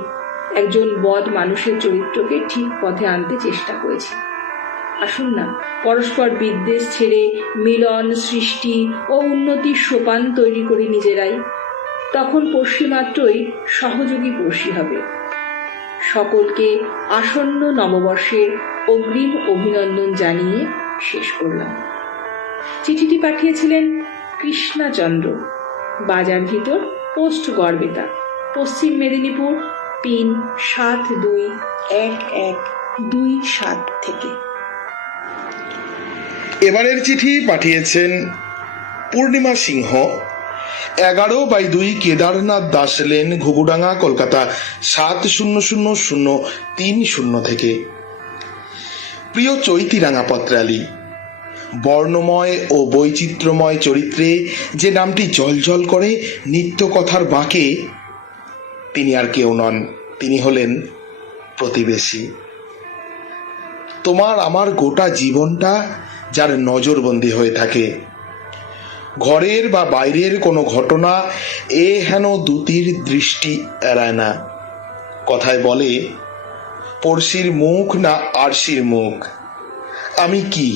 একজন বদ মানুষের চরিত্রকে ঠিক পথে আনতে চেষ্টা করেছি। আসুন না, পরস্পর বিদ্বেষ ছেড়ে মিলন, সৃষ্টি ও উন্নতির সোপান তৈরি করি নিজেরাই। তখন পড়শি মাত্রই সহযোগী পড়শি হবে। সকলকে আসন্ন নববর্ষের অগ্রিম অভিনন্দন জানিয়ে শেষ করলাম। চিঠিটি পাঠিয়েছিলেন কৃষ্ণাচন্দ্র, বাজার ভিতর, পোস্ট গড়বেতা, পশ্চিম মেদিনীপুর, পিন 721127 থেকে। এবারের চিঠি পাঠিয়েছেন পূর্ণিমা সিংহ, 11/2 কেদারনাথ দাস লেন, ঘুঘুডাঙ্গা, কলকাতা 700030 থেকে। প্রিয় চৈতিরাঙা পত্রালী, বর্ণময় ও বৈচিত্র্যময় চরিত্রে যে নামটি জলজল করে নিত্য কথার বাঁকে, তিনি আর কেউ নন, তিনি হলেন প্রতিবেশী। তোমার আমার গোটা জীবনটা যার নজরবন্দি হয়ে থাকে। ঘরের বা বাইরের কোনো ঘটনা এ হেন দুতির দৃষ্টি এড়ায় না। কথায় বলে, পড়শির মুখ না আরশির মুখ। আমি কি,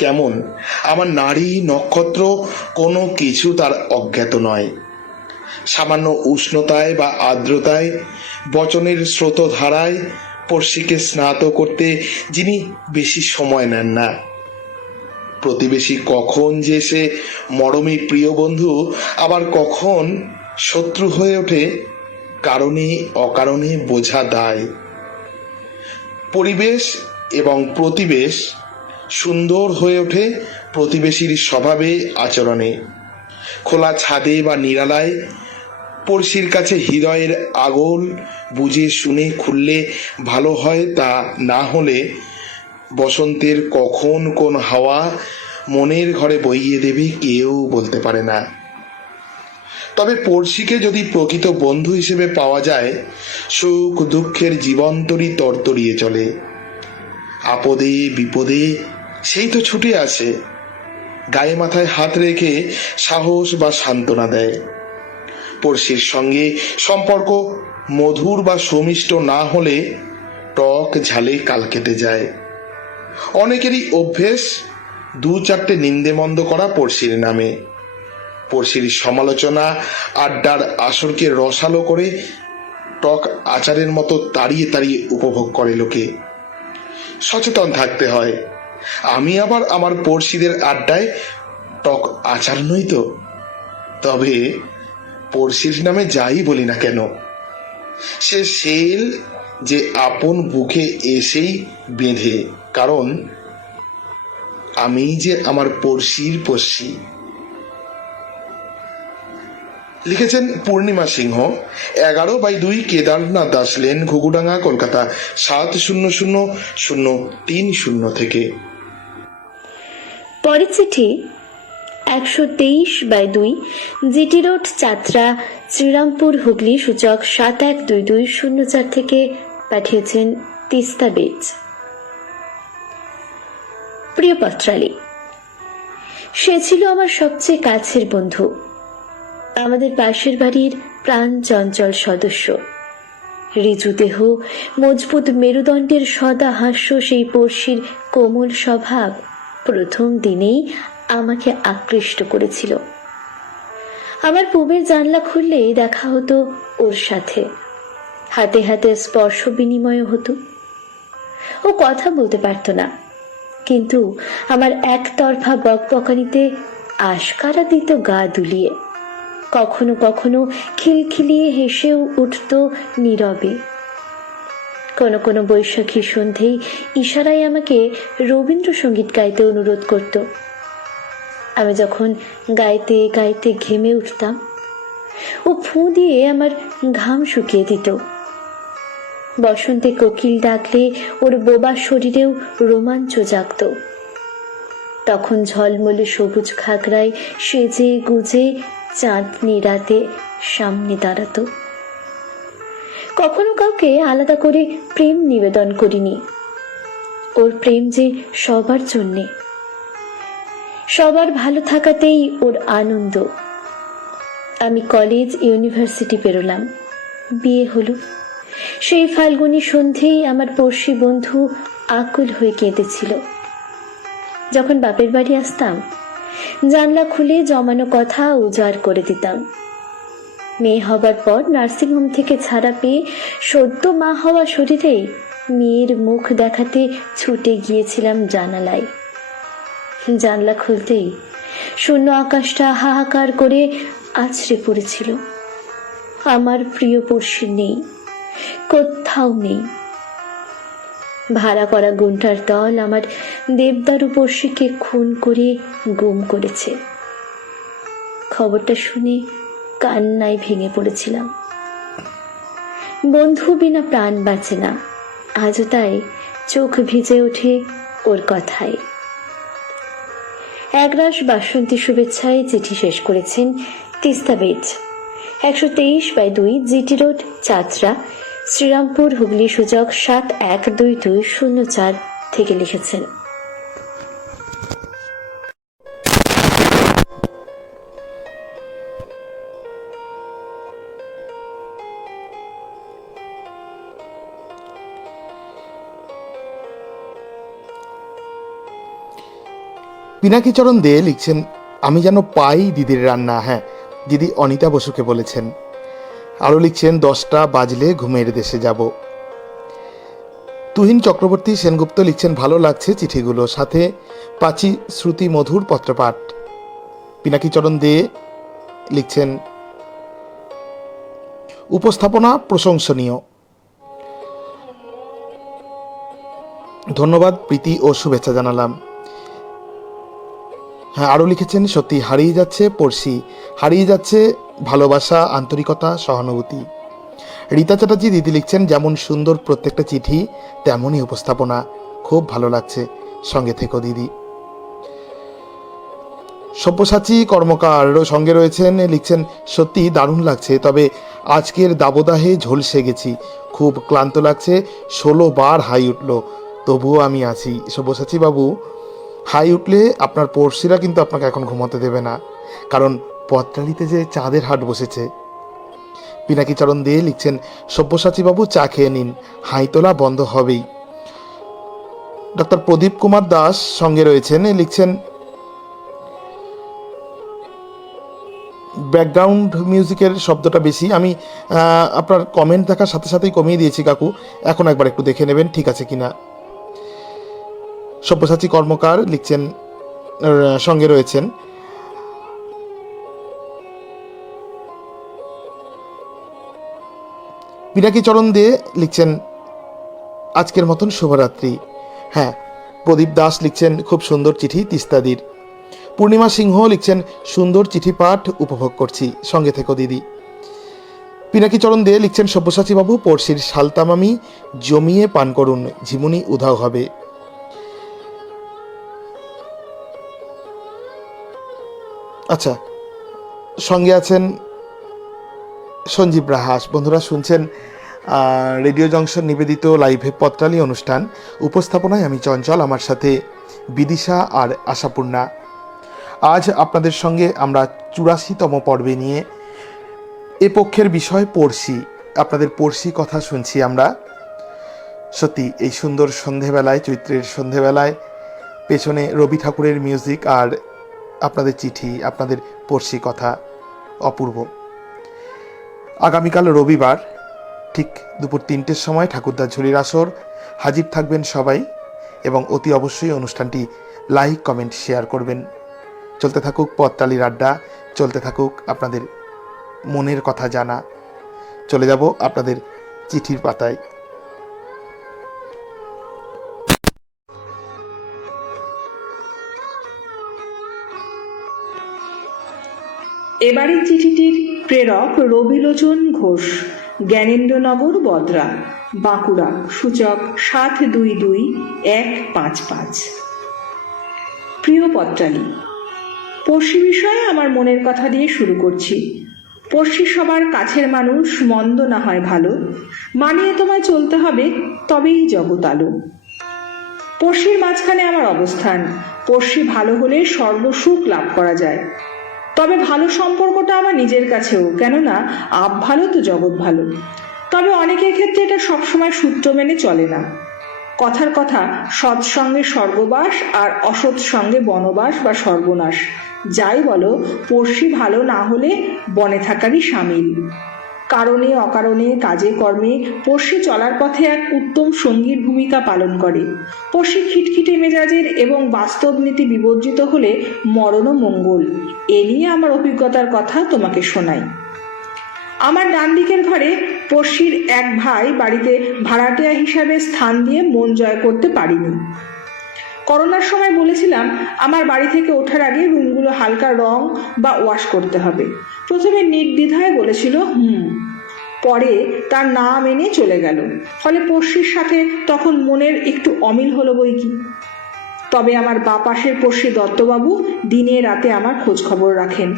কেমন, আমার নারী নক্ষত্র কোনো কিছু তার অজ্ঞাত নয়। সামান্য উষ্ণতায় বা আর্দ্রতায়, বচনের স্রোতধারায় পড়শিকে স্নাত করতে যিনি বেশি সময় নেন না। প্রতিবেশী কখন যে সে মরমী প্রিয় বন্ধু, আবার কখন শত্রু হয়ে ওঠে, কারণে অকারণে বোঝা দায়। পরিবেশ এবং প্রতিবেশ সুন্দর হয়ে ওঠে প্রতিবেশীর স্বভাবে, আচরণে। খোলা ছাদে বা নিরালায় পড়শির কাছে হৃদয়ের আগল বুঝে শুনে খুললে ভালো হয়, তা না হলে বসন্তের কখন কোন হাওয়া মনের ঘরে বইয়ে দেবে কেউ বলতে পারে না। তবে পড়শিকে যদি প্রকৃত বন্ধু হিসেবে পাওয়া যায়, সুখ দুঃখের জীবন্তরী তরতরিয়ে চলে। আপদে বিপদে সেই তো ছুটে আসে, গায়ে মাথায় হাত রেখে সাহস বা সান্ত্বনা দেয়। পড়শির সঙ্গে সম্পর্ক মধুর বা সমিষ্ট না হলে টক ঝালে কাল কেটে যায়। অনেকেরই অভ্যেস 2-4টে নিন্দেমন্দ করা পড়শির নামে। পড়শির সমালোচনা আড্ডার আসরকে রসালো করে টক আচারের মতো তাড়িয়ে তাড়িয়ে উপভোগ করে লোকে। সচেতন থাকতে হয়। আমি আবার আমার পড়শিদের আড্ডায় টক আচার নই তো। তবে পড়শির নামে যাই বলি না কেন, সে শেল যে আপন বুকে এসেই বেঁধে, কারণ আমি যে আমার পড়শির পড়শি। লিখেছেন পূর্ণিমা সিংহ, 11/2 কেদারনাথ দাস লেন, ঘুঘুডাঙ্গা, কলকাতা 700030 থেকে। পরের চিঠি 123/2 জিটি রোড, চাতরা, শ্রীরামপুর, হুগলি, সূচক 712204 থেকে পাঠিয়েছেন তিস্তা বেজ। প্রিয় পত্রালী, সে ছিল আমার সবচেয়ে কাছের বন্ধু, আমাদের পাশের বাড়ির প্রাণ চঞ্চল সদস্য। ঋজু দেহ, মজবুত মেরুদণ্ডের সদা হাস্য সেই পড়শির কোমল স্বভাব প্রথম দিনেই আমাকে আকৃষ্ট করেছিল। আমার পুবের জানলা খুললেই দেখা হতো ওর সাথে, হাতে হাতে স্পর্শ বিনিময় হতো। ও কথা বলতে পারত না, কিন্তু আমার একতরফা বকবকানিতে আশকারা দিত গা দুলিয়ে। কখনো কখনো খিলখিলিয়ে হেসেও উঠত নীরবে। কোনো কোনো বৈশাখী সন্ধেই ইশারায় আমাকে রবীন্দ্রসঙ্গীত গাইতে অনুরোধ করত। আমি যখন গাইতে গাইতে ঘেমে উঠতাম, ও ফুঁ দিয়ে আমার ঘাম শুকিয়ে দিত। বসন্তে কোকিল ডাকলে ওর বোবা শরীরেও রোমাঞ্চ জাগত। তখন ঝলমলে সবুজ ঘাগরায় সেজে গুজে চাঁদনি রাতে সামনে দাঁড়াতো। কখনো কাউকে আলাদা করে প্রেম নিবেদন করিনি। ওর প্রেম যে সবার জন্যে, সবার ভালো থাকাতেই ওর আনন্দ। আমি কলেজ ইউনিভার্সিটি পেরোলাম, বিয়ে হলো। সেই ফাল্গুনী সন্ধেই আমার পড়শি বন্ধু আকুল হয়ে কেঁদেছিল। যখন বাপের বাড়ি আসতাম, জানলা খুলে জমানো কথা উজাড় করে দিতাম। মেয়ে হবার পর নার্সিংহোম থেকে ছাড়া পেয়ে সদ্য মা হওয়া শরীরে মেয়ের মুখ দেখাতে ছুটে গিয়েছিলাম জানালায়। জানলা খুলতেই শূন্য আকাশটা হাহাকার করে আছড়ে পড়েছিল। আমার প্রিয় পড়শি নেই, কোথাও নেই। ভাড়া করা গুন্ডার দল আমার দেবদারু পড়শিকে খুন করে গুম করেছে। খবরটা শুনে কান্নায় ভেঙে পড়েছিলাম। বন্ধু বিনা প্রাণ বাঁচে না, আজও তাই চোখ ভিজে ওঠে ওর কথায়। একরাশ বাসন্তী শুভেচ্ছায় চিঠি শেষ করেছেন তিস্তা বেজ, 123/2 জিটি রোড, চাতরা, শ্রীরামপুর, হুগলি। সূচক 712204 থেকে লিখেছেন। পিনাকিচরণ দে লিখছেন, আমি যেন পাই দিদির রান্না। হ্যাঁ, দিদি অনিতা বসুকে বলেছেন। আরও লিখছেন, 10টা বাজলে ঘুমের দেশে যাব। তুহিন চক্রবর্তী সেনগুপ্ত লিখছেন, ভালো লাগছে চিঠিগুলো, সাথে পাচি শ্রুতি মধুর পত্রপাঠ। পিনাকিচরণ দে লিখছেন, উপস্থাপনা প্রশংসনীয়, ধন্যবাদ, প্রীতি ও শুভেচ্ছা জানালাম। হ্যাঁ, আরও লিখেছেন, সত্যি হারিয়ে যাচ্ছে পড়শি, হারিয়ে যাচ্ছে ভালোবাসা, আন্তরিকতা, সহানুভূতি। রীতা চ্যাটার্জি দিদি লিখছেন, যেমন সুন্দর প্রত্যেকটা চিঠি তেমনই উপস্থাপনা, খুব ভালো লাগছে, সঙ্গে থেকো দিদি। সব্যসাচী কর্মকার সঙ্গে রয়েছেন, লিখছেন, সত্যি দারুণ লাগছে, তবে আজকের দাবদাহে ঝলসে গেছি, খুব ক্লান্ত লাগছে, 16 বার হাই উঠল, তবুও আমি আছি। সব্যসাচী বাবু, হাই উঠলে আপনার পড়শিরা কিন্তু আপনাকে এখন ঘুমাতে দেবে না, কারণ পত্রালিতে যে চাঁদের হাট বসেছে। পিনাকিচরণ দে লিখছেন, সব্যসাচী বাবু চা খেয়ে নিন, হাই তোলা বন্ধ হবেই। ডক্টর প্রদীপ কুমার দাস সঙ্গে রয়েছেন, লিখছেন, ব্যাকগ্রাউন্ড মিউজিকের শব্দটা বেশি, আমি আপনার কমেন্ট দেখার সাথে সাথেই কমিয়ে দিয়েছি কাকু, এখন একবার একটু দেখে নেবেন ঠিক আছে কিনা। সব্যসাচী কর্মকার লিখছেন, সঙ্গে রয়েছেন। পিনাকিচরণ দে লিখছেন, আজকের মতন শুভরাত্রি। হ্যাঁ, প্রদীপ দাস লিখছেন, খুব সুন্দর চিঠি তিস্তাদির। পূর্ণিমা সিংহ লিখছেন, সুন্দর চিঠি পাঠ উপভোগ করছি, সঙ্গে থেকো দিদি। পিনাকিচরণ দে লিখছেন, সব্যসাচী বাবু পড়শির সালতামামি জমিয়ে পান করুন, ঝিমুনি উধাও হবে। আচ্ছা, সঙ্গে আছেন সঞ্জীব রাহাস। বন্ধুরা শুনছেন রেডিও জংশন নিবেদিত লাইভে পত্রালী অনুষ্ঠান। উপস্থাপনায় আমি চঞ্চল, আমার সাথে বিদিশা আর আশাপূর্ণা। আজ আপনাদের সঙ্গে আমরা 84তম পর্বে নিয়ে এ পক্ষের বিষয় পড়শি, আপনাদের পড়শি কথা শুনছি আমরা। সত্যি এই সুন্দর সন্ধেবেলায়, চৈত্রের সন্ধেবেলায় পেছনে রবি ঠাকুরের মিউজিক আর আপনাদের চিঠি, আপনাদের পড়শি কথা অপূর্ব। আগামীকাল রবিবার ঠিক দুপুর 3টের সময় ঠাকুরদার ঝুলির আসর, হাজির থাকবেন সবাই, এবং অতি অবশ্যই অনুষ্ঠানটি লাইক, কমেন্ট, শেয়ার করবেন। চলতে থাকুক পত্রালীর আড্ডা, চলতে থাকুক আপনাদের মনের কথা জানা। চলে যাব আপনাদের চিঠির পাতায়। এবারের চিঠিটির প্রেরক রবিলোচন ঘোষ, জ্ঞানেন্দ্রনগর, বদরা, বাঁকুড়া। সূচক 722155। প্রিয় পত্রালী, পড়শি বিষয়ে আমার মনের কথা দিয়ে শুরু করছি। পড়শি সবার কাছের মানুষ, মন্দ না হয় ভালো, মানিয়ে তোমায় চলতে হবে, তবেই জগৎ আলো। পড়শির মাঝখানে আমার অবস্থান। পড়শি ভালো হলে সর্বসুখ লাভ করা যায়, তবে ভালো সম্পর্কটা আমার নিজের কাছেও, কেননা আপ ভালো তো জগৎ ভালো। তবে অনেকের ক্ষেত্রে এটা সবসময় সূত্র মেনে চলে না। কথার কথা, সৎসঙ্গে স্বর্গবাস আর অসৎ সঙ্গে বনবাস বা সর্বনাশ। যাই বলো, পড়শি ভালো না হলে বনে থাকারই সামিল। কারণে অকারণে, কাজে কর্মে পড়শি চলার পথে এক উত্তম সঙ্গীর ভূমিকা পালন করে। পড়শি খিটখিটে মেজাজের এবং বাস্তব নীতি বিবর্জিত হলে মরণ ও মঙ্গল। এ নিয়ে আমার অভিজ্ঞতার কথা তোমাকে শোনাই। আমার ডান দিকের ঘরে পড়শির এক ভাই বাড়িতে ভাড়াটিয়া হিসাবে স্থান দিয়ে মন জয় করতে পারিনি। করোনার সময় বলেছিলাম আমার বাড়ি থেকে ওঠার আগে রুমগুলো হালকা রং বা ওয়াশ করতে হবে। প্রথমে নির্দ্বিধায় বলেছিল পরে তার না মেনে চলে গেল। ফলে পড়শির সাথে তখন মনের একটু অমিল হলো বই কি। তবে আমার বা পাশের পড়শি দত্তবাবু দিনে রাতে আমার খোঁজ খবর রাখেন।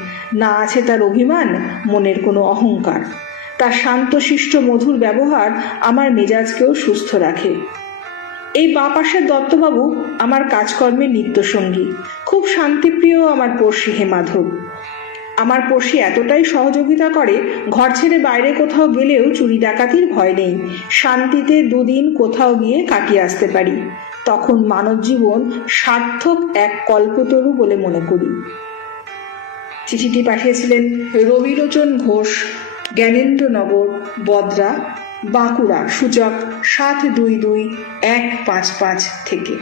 না আছে তার অভিমান, মনের কোনো অহংকার। তার শান্তশিষ্ট মধুর ব্যবহার আমার মেজাজকেও সুস্থ রাখে। এই বা পাশের দত্তবাবু আমার কাজকর্মের নিত্যসঙ্গী। খুব শান্তিপ্রিয় আমার পড়শি হে মাধব। আমার পড়শি এতটাই সহযোগিতা করে, ঘর ছেড়ে বাইরে কোথাও গেলেও চুরি ডাকাতির ভয় নেই। শান্তিতে দুদিন কোথাও গিয়ে কাটিয়ে আসতে পারি। তখন মানব জীবন সার্থক এক কল্পতরু বলে মনে করি। চিঠিটি পাঠিয়েছিলেন রবিলোচন ঘোষ, জ্ঞানেন্দ্রনগর, বদরা, বাঁকুড়া, সূচক 722-155 থেকে।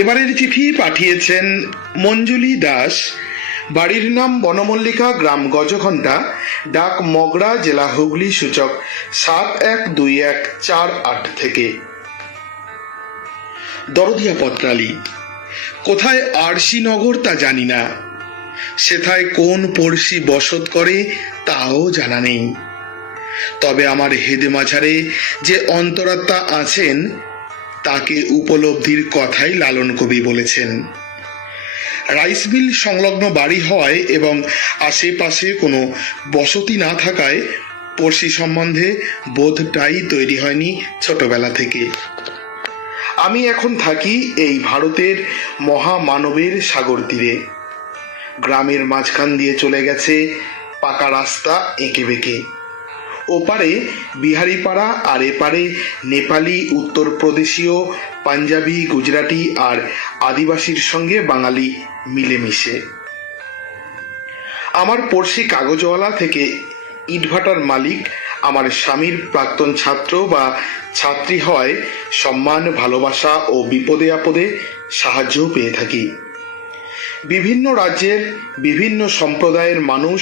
এবারের চিঠি পাঠিয়েছেন মঞ্জুলি দাস, বাড়ির নাম বনমল্লিকা, গ্রাম গজঘণ্টা, ডাক মগরা, জেলা হুগলি, সূচক 712148 থেকে। দরদিয়া পত্রালি, কোথায় আরশি নগর তা জানি না, সেথায় কোন পড়শি বসত করে তাও জানা নেই। তবে আমার হেদে মাঝারে যে অন্তরাত্মা আছেন তাকে উপলব্ধির কথাই লালন কবি বলেছেন। রাইস মিল সংলগ্ন বাড়ি হয় এবং আশেপাশে কোনো বসতি না থাকায় পড়শি সম্বন্ধে বোধটাই তৈরি হয়নি ছোটবেলা থেকে। আমি এখন থাকি এই ভারতের মহামানবের সাগর তীরে। গ্রামের মাঝখান দিয়ে চলে গেছে পাকা রাস্তা এঁকে বেঁকে। ওপারে বিহারিপাড়া আর এপারে নেপালি, উত্তরপ্রদেশীয়, পাঞ্জাবি, গুজরাটি আর আদিবাসীর সঙ্গে বাঙালি মিলেমিশে। আমার পড়শি কাগজওয়ালা থেকে ইটভাটার মালিক আমার স্বামীর প্রাক্তন ছাত্র বা ছাত্রী হয় সম্মান, ভালোবাসা ও বিপদে আপদে সাহায্যও পেয়ে থাকি। বিভিন্ন রাজ্যের বিভিন্ন সম্প্রদায়ের মানুষ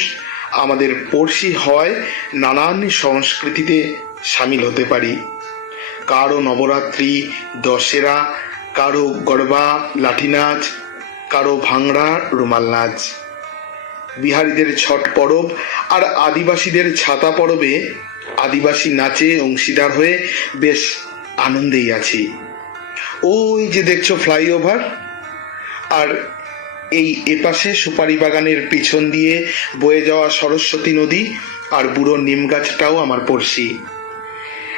আমাদের পড়শি হয় নানান সংস্কৃতিতে সামিল হতে পারি। কারো নবরাত্রি, দশেরা, কারো গরবা, লাঠি নাচ, কারো ভাংড়া, রুমাল নাচ। বিহারীদের ছট পরব আর আদিবাসীদের ছাতা পরবে আদিবাসী নাচে অংশীদার হয়ে বেশ আনন্দেই আছি। ওই যে দেখছো ফ্লাইওভার, আর এই এপাশে সুপারি বাগানের পিছন দিয়ে বয়ে যাওয়া সরস্বতী নদী আর বুড়ো নিম গাছটাও আমার পড়শি।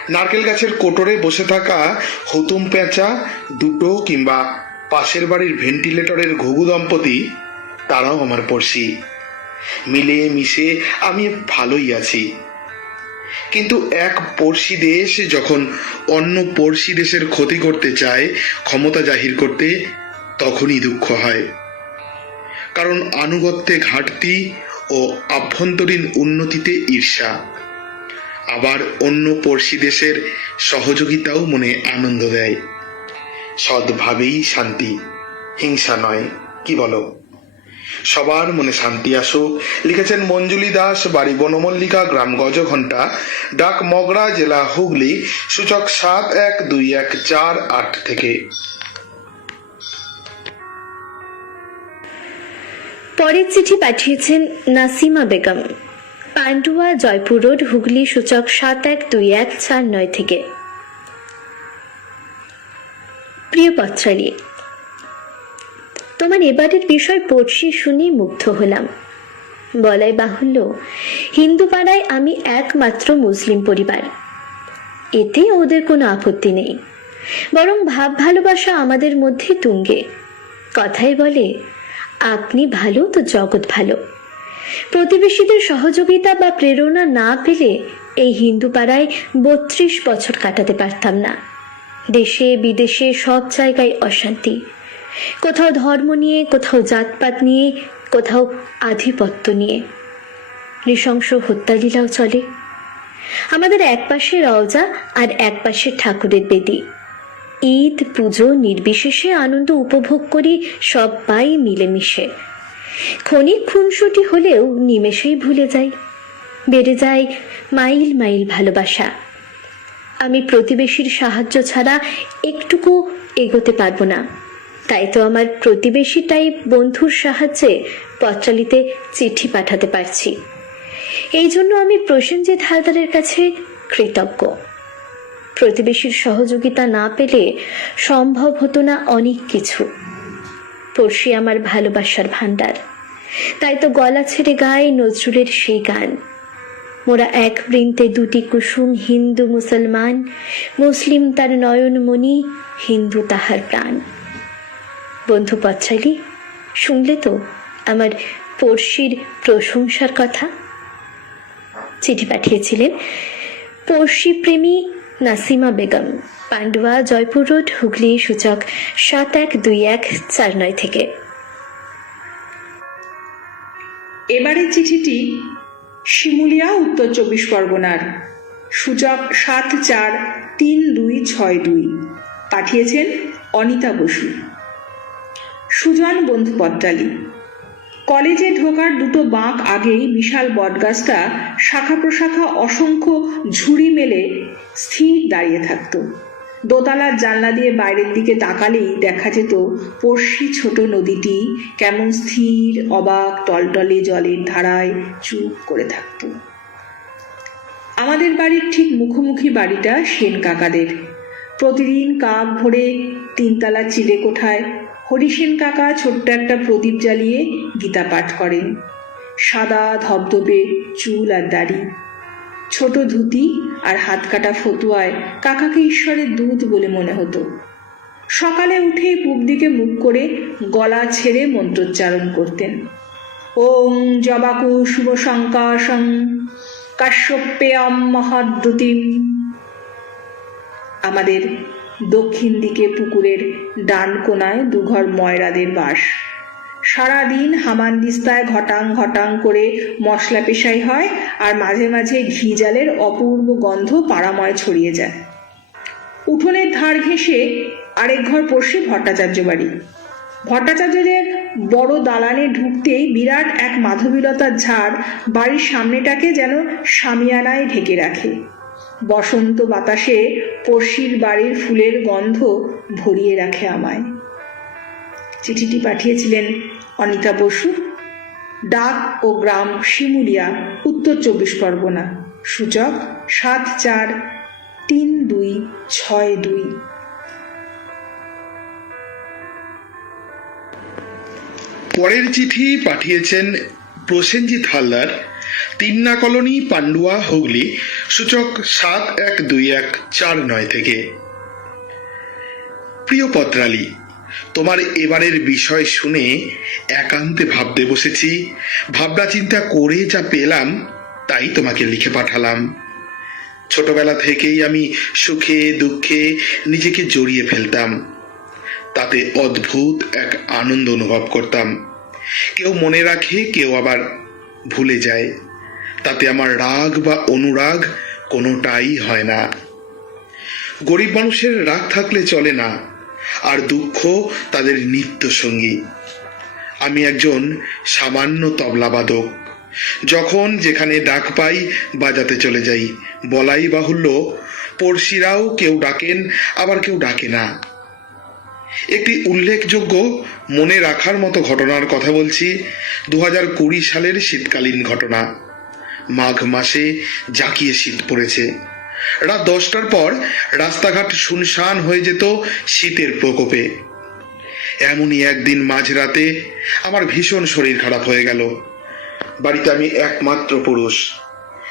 নারকেল গাছের কোটরে বসে থাকা হুতুম পেঁচা দুটো কিংবা পাশের বাড়ির ভেন্টিলেটরের ঘুঘু দম্পতি, তারাও আমার পড়শি। মিলে মিশে আমি ভালোই আছি। কিন্তু এক পড়শি দেশ যখন অন্য পড়শি দেশের ক্ষতি করতে চায়, ক্ষমতা জাহির করতে, তখনই দুঃখ হয়। কারণ আনুগত্যে ঘাটতি ও আভ্যন্তরীণ উন্নতিতে ঈর্ষা। আবার অন্য পড়শি দেশের সহযোগিতাও মনে আনন্দ দেয়। সদ্ভাবেই শান্তি, হিংসা নয়, কি বলো? সবার মনে শান্তি আসুক। লিখেছেন মঞ্জুলি দাস, বাড়ি বনমল্লিকা, গ্রাম গজঘণ্টা, ডাক মগরা, জেলা হুগলি, সূচক 712148 থেকে। পরের চিঠি পাঠিয়েছেন নাসিমা বেগম, পান্ডুয়া, জয়পুর রোড, হুগলি, সূচক 712149 থেকে। প্রিয় পত্রালী, তোমার এবারের বিষয় পড়শি শুনে মুগ্ধ হলাম। বলাই বাহুল্য, হিন্দু পাড়ায় আমি একমাত্র মুসলিম পরিবার। এতে ওদের কোনো আপত্তি নেই, বরং ভাব ভালোবাসা আমাদের মধ্যে তুঙ্গে। কথাই বলে, আপনি ভালো তো জগৎ ভালো। প্রতিবেশীদের সহযোগিতা বা প্রেরণা না পেলে এই হিন্দু পাড়ায় 32 বছর কাটাতে পারতাম না। দেশে বিদেশে সব জায়গায় অশান্তি, কোথাও ধর্ম নিয়ে, কোথাও জাতপাত নিয়ে, কোথাও আধিপত্য নিয়ে। নৃশংস হত্যালীলাও চলে। আমাদের এক পাশে রওজা আর এক পাশে ঠাকুরের বেদি। ঈদ পুজো নির্বিশেষে আনন্দ উপভোগ করি সবাই মিলেমিশে। ক্ষণিক খুনসুটি হলেও নিমেষেই ভুলে যাই। বেড়ে যায় মাইল মাইল ভালোবাসা। আমি প্রতিবেশীর সাহায্য ছাড়া একটুকু এগোতে পারবো না। তাই তো আমার প্রতিবেশী টাইপ বন্ধুর সাহায্যে পত্রালিতে চিঠি পাঠাতে পারছি। এই জন্য আমি প্রসেনজিৎ হালদারের কাছে কৃতজ্ঞ। প্রতিবেশীর সহযোগিতা না পেলে সম্ভব হতো না অনেক কিছু। পড়শি আমার ভালোবাসার ভান্ডার। তাই তো গলা ছেড়ে গায় নজরুলের সেই গান, মোরা এক বৃন্তে দুটি কুসুম, হিন্দু মুসলমান, মুসলিম তার নয়নমণি, হিন্দু তাহার প্রাণ। বন্ধু পত্রালি, শুনলে তো আমার পড়শির প্রশংসার কথা। চিঠি পাঠিয়েছিলেন পড়শি প্রেমী নাসিমা বেগম, পান্ডুয়া, জয়পুর রোড, হুগলি, সূচক 712149 থেকে। এবারের চিঠিটি শিমুলিয়া, উত্তর 24 পরগনার, সূচক 743262। পাঠিয়েছেন অনিতা বসু। সুজন বন্ধু পত্রালি, কলেজে ঢোকার দুটো বাঁক আগেই বিশাল বটগাছটা শাখা প্রশাখা অসংখ্য ঝুড়ি মেলে স্থির দাঁড়িয়ে থাকত। দোতলার জানলা দিয়ে বাইরের দিকে তাকালেই দেখা যেত পড়শি ছোট নদীটি কেমন স্থির, অবাক, টলটলে জলের ধারায় চুপ করে থাকত। আমাদের বাড়ির ঠিক মুখোমুখি বাড়িটা সেন কাকাদের। প্রতিদিন কাক ভরে তিনতলা চিলে কোঠায় হরিসেন কাকা ছোট্ট একটা প্রদীপ জ্বালিয়ে গীতা পাঠ করেন। সাদা ধবধবে চুল আর দাড়ি, ছোট ধুতি আর হাত কাটা ফতুয়ায় কাকাকে ঈশ্বরের দূত বলে মনে হতো। সকালে উঠে পূব দিকে মুখ করে গলা ছেড়ে মন্ত্রোচ্চারণ করতেন। ওং জবাকু শুভ সংকাশং কাশ্যপেয়ম মহাদ্যুতিম। আমাদের দক্ষিণ দিকে পুকুরের ডান কোনায় দুঘর ময়রাদের বাস। সারাদিন হামানদিস্তায় ঘটাং ঘটাং করে মশলা পেশাই হয়, আর মাঝে মাঝে ঘি জালের অপূর্ব গন্ধ পাড়াময় ছড়িয়ে যায়। উঠোনের ধার ঘেঁষে আরেক ঘর পড়শি ভট্টাচার্য বাড়ি। ভট্টাচার্যদের বড় দালানে ঢুকতেই বিরাট এক মাধবীলতার ঝাড় বাড়ির সামনেটাকে যেন শামিয়ানায় ঢেকে রাখে। বসন্ত বাতাসে পড়শির বাড়ির ফুলের গন্ধ ভরিয়ে রাখে আমায়। চিঠিটি পাঠিয়েছিলেন অনিতা বসু। ডাক ও গ্রাম শিমুলিয়া, উত্তর 24 পরগনা, সূচক 743262। পরের চিঠি পাঠিয়েছেন প্রসেনজিৎ হালদার, তিন্না কলোনি, পান্ডুয়া, হুগলি, সূচক 712149 থেকে। প্রিয় পত্রালি, তোমার এবারের বিষয় শুনে একান্তে ভাবতে বসেছি। ভাবনা চিন্তা করে যা পেলাম তাই তোমাকে লিখে পাঠালাম। ছোটবেলা থেকেই আমি সুখে দুঃখে নিজেকে জড়িয়ে ফেলতাম। তাতে অদ্ভুত এক আনন্দ অনুভব করতাম। কেউ মনে রাখে, কেউ আবার ভুলে যায়। তাতে আমার রাগ বা অনুরাগ কোনোটাই হয় না। গরিব মানুষের রাগ থাকলে চলে না, আর দুঃখ তাদের নিত্য সঙ্গী। আমি একজন সামান্য তবলাবাদক। যখন যেখানে ডাক পাই বাজাতে চলে যাই। বলাই বাহুল্য, পড়শিরাও কেউ ডাকেন, আবার কেউ ডাকে না। একটি উল্লেখযোগ্য মনে রাখার মতো ঘটনার কথা বলছি। 2020 সালের শীতকালীন ঘটনা। মাঘ মাসে জাঁকিয়ে শীত পড়েছে। রাত 10টার পর রাস্তাঘাট শুনশান হয়ে যেত শীতের প্রকোপে। এমনই একদিন মাঝরাতে আমার ভীষণ শরীর খারাপ হয়ে গেল। বাড়িতে আমি একমাত্র পুরুষ,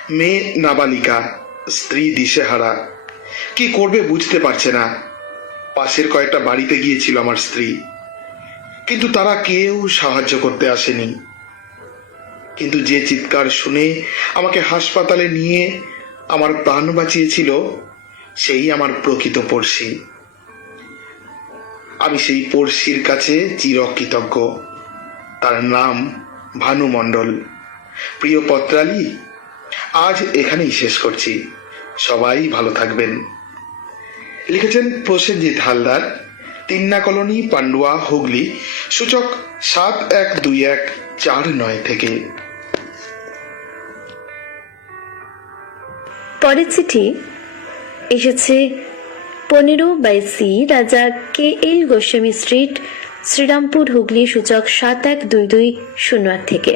মেয়ে নাবালিকা, স্ত্রী দিশেহারা। কি করবে বুঝতে পারছে না। পাশের কয়েকটা বাড়িতে গিয়েছিল আমার স্ত্রী, কিন্তু তারা কেউ সাহায্য করতে আসেনি। কিন্তু যে চিৎকার শুনে আমাকে হাসপাতালে নিয়ে আমার প্রাণ বাঁচিয়েছিল সেই আমার প্রকৃত পড়শি। আমি সেই পড়শির কাছে চিরকৃতজ্ঞ। তার নাম ভানু মণ্ডল। প্রিয় পত্রালি, আজ এখানেই শেষ করছি। সবাই ভালো থাকবেন। লিখেছেন প্রসেনজিৎ হালদার, তিন্না কলোনি, পান্ডুয়া, হুগলি, সূচক 712149 থেকে। পরের চিঠি এসেছে 15/C, রাজা KL গোস্বামী স্ট্রিট, শ্রীরামপুর, হুগলি, সূচক 712208 থেকে।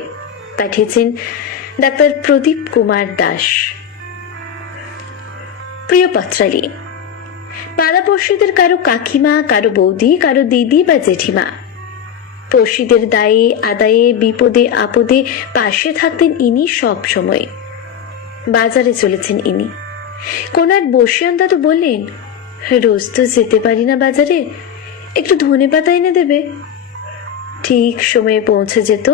পাঠিয়েছেন ডাক্তার প্রদীপ কুমার দাস। প্রিয় পত্রালী, পাড়াপড়শিদের কারো কাকিমা, কারো বৌদি, কারো দিদি বা জেঠিমা। পড়শিদের দায়ে আদায়ে, বিপদে আপদে পাশে থাকতেন ইনি সব সময়। বাজারে চলেছেন ইনি। কোন এক বসিয়ান দাদু বললেন, রোজ তো যেতে পারি না বাজারে, একটু ধনেপাতা এনে দেবে। ঠিক সময়ে পৌঁছে যেত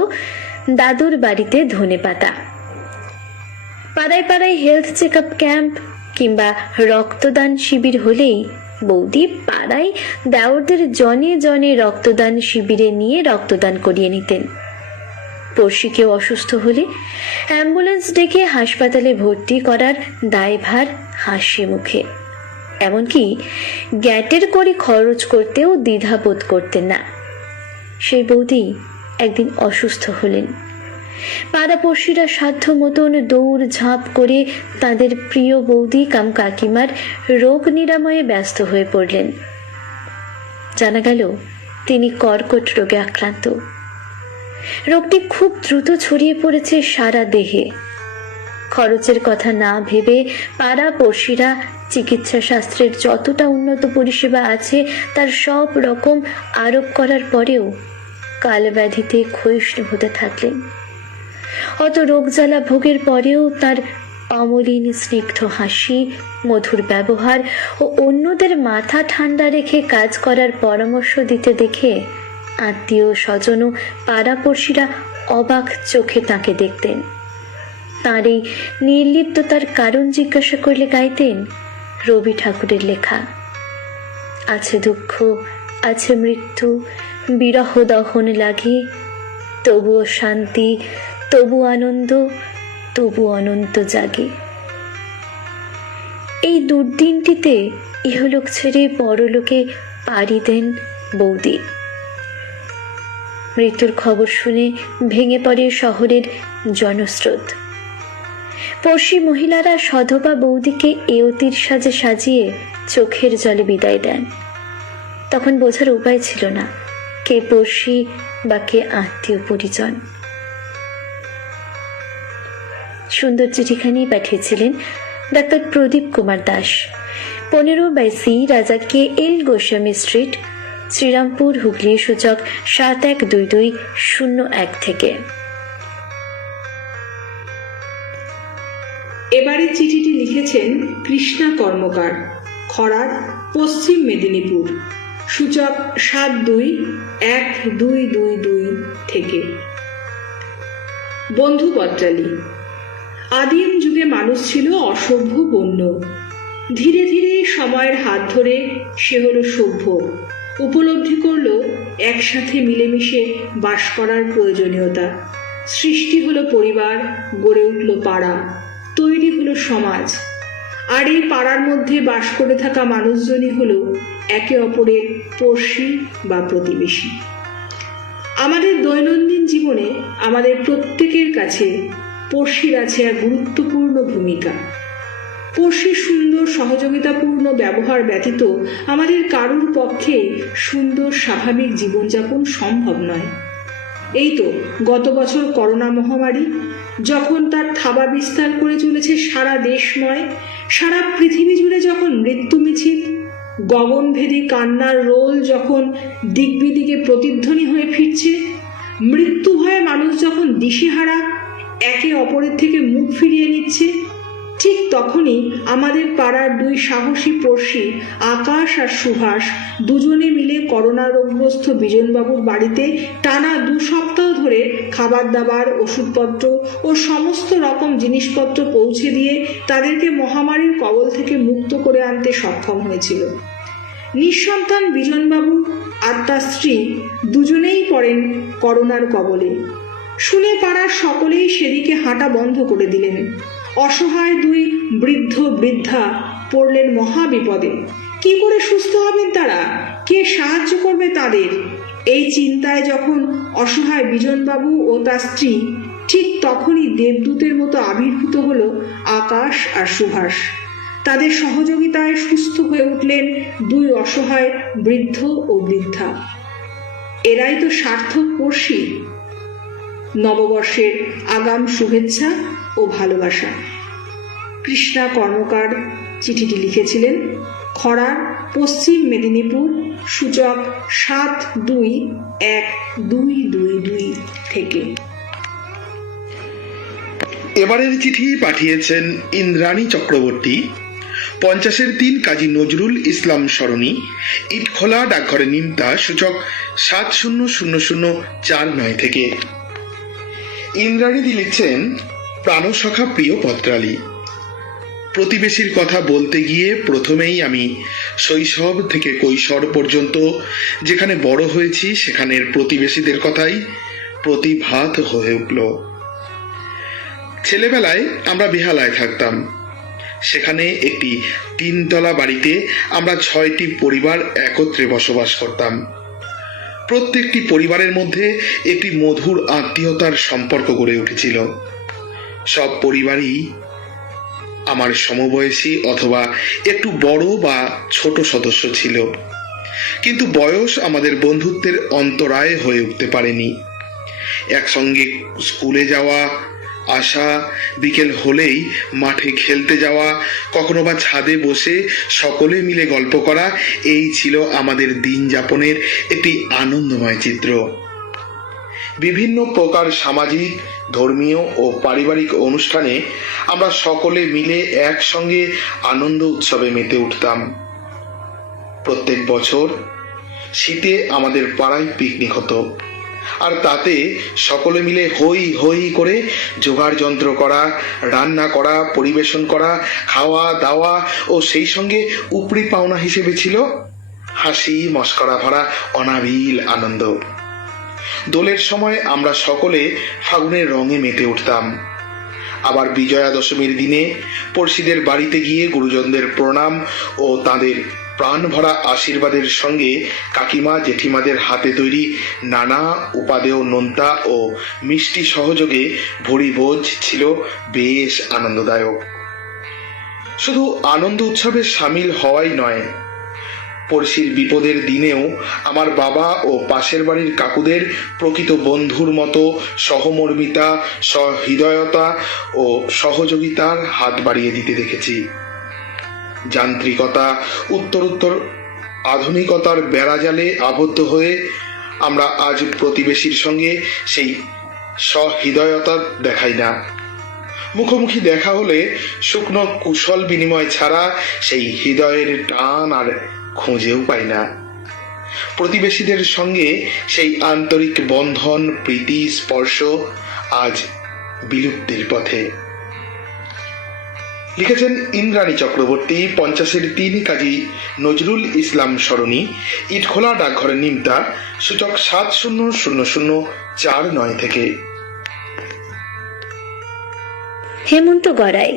দাদুর বাড়িতে ধনেপাতা। পাড়ায় পাড়ায় হেলথ চেক আপ ক্যাম্প কিংবা রক্তদান শিবির হলেই বৌদি পাড়ায় দেওরদের জনে জনে রক্তদান শিবিরে নিয়ে রক্তদান করিয়ে নিতেন। পড়শি কেউ অসুস্থ হলে অ্যাম্বুলেন্স ডেকে হাসপাতালে ভর্তি করার দায়ভার হাসি মুখে। এমনকি গ্যাটের করে খরচ করতেও দ্বিধাবোধ করতেন না। সেই বৌদি একদিন অসুস্থ হলেন। পাড়াপড়শিরা সাধ্য মতন দৌড় ঝাঁপ করে তাদের প্রিয় বৌদি কাম কাকিমার রোগ নিরাময়ে ব্যস্ত হয়ে পড়লেন। জানা গেল তিনি কর্কট রোগে আক্রান্ত। রোগটি খুব দ্রুত ছড়িয়ে পড়েছে সারা দেহে। খরচের কথা না ভেবে পাড়াপড়শিরা চিকিৎসা শাস্ত্রের যতটা উন্নত পরিষেবা আছে তার সব রকম আরোপ করার পরেও কালব্যাধিতে ক্ষয়িষ্ণু হতে থাকলেন। অত রোগ জ্বালা ভোগের পরেও তার অমলিন স্নিগ্ধ হাসি, মধুর ব্যবহার ও অন্যদের মাথা ঠান্ডা রেখে কাজ করার পরামর্শ দিতে দেখে আত্মীয় স্বজন ও পাড়াপড়শিরা অবাক চোখে তাকে দেখতেন। তাঁর এই নির্লিপ্ততার কারণ জিজ্ঞাসা করলে গাইতেন রবি ঠাকুরের লেখা, আছে দুঃখ, আছে মৃত্যু, বিরহ দহন লাগে, তবুও শান্তি, তবু আনন্দ, তবু অনন্ত জাগে। এই দুর্দিনটিতে ইহলোক ছেড়ে পরলোকে পাড়ি দেন বৌদি। মৃত্যুর খবর শুনে ভেঙে পড়ে শহরের জনস্রোত। পড়শি মহিলারা সধবা বৌদিকে এয়তির সাজে সাজিয়ে চোখের জলে বিদায় দেন। তখন বোঝার উপায় ছিল না কে পড়শি বা কে আত্মীয় পরিজন। সুন্দর চিঠিখানি পাঠিয়েছিলেন ডাক্তার প্রদীপ কুমার দাস, 15/C, রাজা KL গোস্বামী স্ট্রিট, শ্রীরামপুর, হুগলি, সূচক 712201 থেকে। এবারে চিঠিটি লিখেছেন কৃষ্ণা কর্মকার, খড়ার, পশ্চিম মেদিনীপুর, সূচক 721222 থেকে। বন্ধু পত্রালী, আদিম যুগে মানুষ ছিল অসভ্য বন্য। ধীরে ধীরে সময়ের হাত ধরে সে হলো সভ্য, উপলব্ধি করল একসাথে মিলেমিশে বাস করার প্রয়োজনীয়তা। সৃষ্টি হলো পরিবার, গড়ে উঠল পাড়া, তৈরি হলো সমাজ। আর এই পাড়ার মধ্যে বাস করে থাকা মানুষজনই হলো একে অপরের পড়শি বা প্রতিবেশী। আমাদের দৈনন্দিন জীবনে আমাদের প্রত্যেকের কাছে পড়শির আছে এক গুরুত্বপূর্ণ ভূমিকা। পড়শির সুন্দর সহযোগিতাপূর্ণ ব্যবহার ব্যতীত আমাদের কারোর পক্ষে সুন্দর স্বাভাবিক জীবনযাপন সম্ভব নয়। এই তো গত বছর করোনা মহামারী যখন তার থাবা বিস্তার করে চলেছে সারা দেশময়, সারা পৃথিবী জুড়ে যখন মৃত্যু মিছিল, গগনভেদী কান্নার রোল যখন দিক বিদিকে প্রতিধ্বনি হয়ে ফিরছে, মৃত্যু ভয়ে মানুষ যখন দিশেহারা, একে অপরের থেকে মুখ ফিরিয়ে নিচ্ছে, ঠিক তখনই আমাদের পাড়ার দুই সাহসী পড়শি আকাশ আর সুভাষ দুজনে মিলে করোনা রোগগ্রস্ত বিজনবাবুর বাড়িতে টানা 2 সপ্তাহ ধরে খাবার দাবার, ওষুধপত্র ও সমস্ত রকম জিনিসপত্র পৌঁছে দিয়ে তাদেরকে মহামারীর কবল থেকে মুক্ত করে আনতে সক্ষম হয়েছিল। নিঃসন্তান বিজনবাবু আর তার স্ত্রী দুজনেই পড়েন করোনার কবলে। শুনে পাড়ার সকলেই সেদিকে হাঁটা বন্ধ করে দিলেন। অসহায় 2 বৃদ্ধ বৃদ্ধা পড়লেন মহা বিপদে। কি করে সুস্থ হবেন তারা? কে সাহায্য করবে তাদের? এই চিন্তায় যখন অসহায় বিজনবাবু ও তার স্ত্রী, ঠিক তখনই দেবদূতের মতো আবির্ভূত হলো আকাশ আর সুভাষ। তাদের সহযোগিতায় সুস্থ হয়ে উঠলেন দুই অসহায় বৃদ্ধ ও বৃদ্ধা। এরাই তো সার্থক পড়শি। নববর্ষের আগাম শুভেচ্ছা ও ভালোবাসা। কৃষ্ণা কর্মকার চিঠিটি লিখেছিলেন খড়ার, পশ্চিম মেদিনীপুর, সূচক 721222 থেকে। এবারের চিঠি পাঠিয়েছেন ইন্দ্রাণী চক্রবর্তী, 50-3 কাজী নজরুল ইসলাম সরণি, ইটখোলা, ডাকঘরে নিমতা, সূচক 700049 থেকে। ইন্দ্রাণীদি লিখছেন, প্রাণসখা প্রিয় পত্রালী, প্রতিবেশীর কথা বলতে গিয়ে প্রথমেই আমি শৈশব থেকে কৈশোর পর্যন্ত যেখানে বড় হয়েছি সেখানের প্রতিবেশীদের কথাই প্রতিভাত হয়ে উঠল। ছেলেবেলায় আমরা বেহালায় থাকতাম। সেখানে একটি 3তলা বাড়িতে আমরা 6টি পরিবার একত্রে বসবাস করতাম। প্রত্যেকটি পরিবারের মধ্যে একটি মধুর আত্মীয়তার সম্পর্ক গড়ে উঠেছিল। সব পরিবারই আমার সমবয়সী অথবা একটু বড় বা ছোট সদস্য ছিল, কিন্তু বয়স আমাদের বন্ধুত্বের অন্তরায় হয়ে উঠতে পারেনি। একসঙ্গে স্কুলে যাওয়া আসা, বিকেল হলেই মাঠে খেলতে যাওয়া, কখনো বা ছাদে বসে সকলে মিলে গল্প করা, এই ছিল আমাদের দিন যাপনের একটি আনন্দময় চিত্র। বিভিন্ন প্রকার সামাজিক, ধর্মীয় ও পারিবারিক অনুষ্ঠানে আমরা সকলে মিলে একসঙ্গে আনন্দ উৎসবে মেতে উঠতাম। প্রত্যেক বছর শীতে আমাদের পাড়ায় পিকনিক হতো, আর তাতে সকলে মিলে হই হই করে জোগাড় যন্ত্র করা, রান্না করা, পরিবেশন করা, খাওয়া দাওয়া ও সেই সঙ্গে উপরি পাওনা হিসেবে ছিল হাসি মস্করা ভরা অনাবিল আনন্দ। দোলের সময় আমরা সকলে ফাগুনের রঙে মেতে উঠতাম। আবার বিজয়া দশমীর দিনে পড়শিদের বাড়িতে গিয়ে গুরুজনদের প্রণাম ও তাদের প্রাণ ভরা আশীর্বাদের সঙ্গে কাকিমা জেঠিমাদের হাতে তৈরি নানা উপাদেয় নোনতা ও মিষ্টি সহযোগে ভরিভোজ ছিল বেশ আনন্দদায়ক। শুধু আনন্দ উৎসবে সামিল হওয়াই নয়, পড়শির বিপদের দিনেও আমার বাবা ও পাশের বাড়ির কাকুদের প্রকৃত বন্ধুর মতো সহমর্মিতা, সহৃদয়তা ও সহযোগিতার হাত বাড়িয়ে দিতে দেখেছি। যান্ত্রিকতা, উত্তরোত্তর আধুনিকতার বেড়াজালে আবদ্ধ হয়ে আমরা আজ প্রতিবেশীর সঙ্গে সেই সহৃদয়তা দেখাই না। মুখোমুখি দেখা হলে শুকনো কুশল বিনিময় ছাড়া সেই হৃদয়ের টান আর খুঁজেও পাই না। প্রতিবেশীদের সঙ্গে সেই আন্তরিক বন্ধন, প্রীতি, স্পর্শ আজ বিলুপ্তির পথে। লিখেছেন ইন্দ্রাণী চক্রবর্তী, 50-3 কাজী নজরুল ইসলাম সরণি, ইটখোলা, ডাকঘরে নিমতা, সূচক 700049 থেকে। হেমন্ত গড়াই,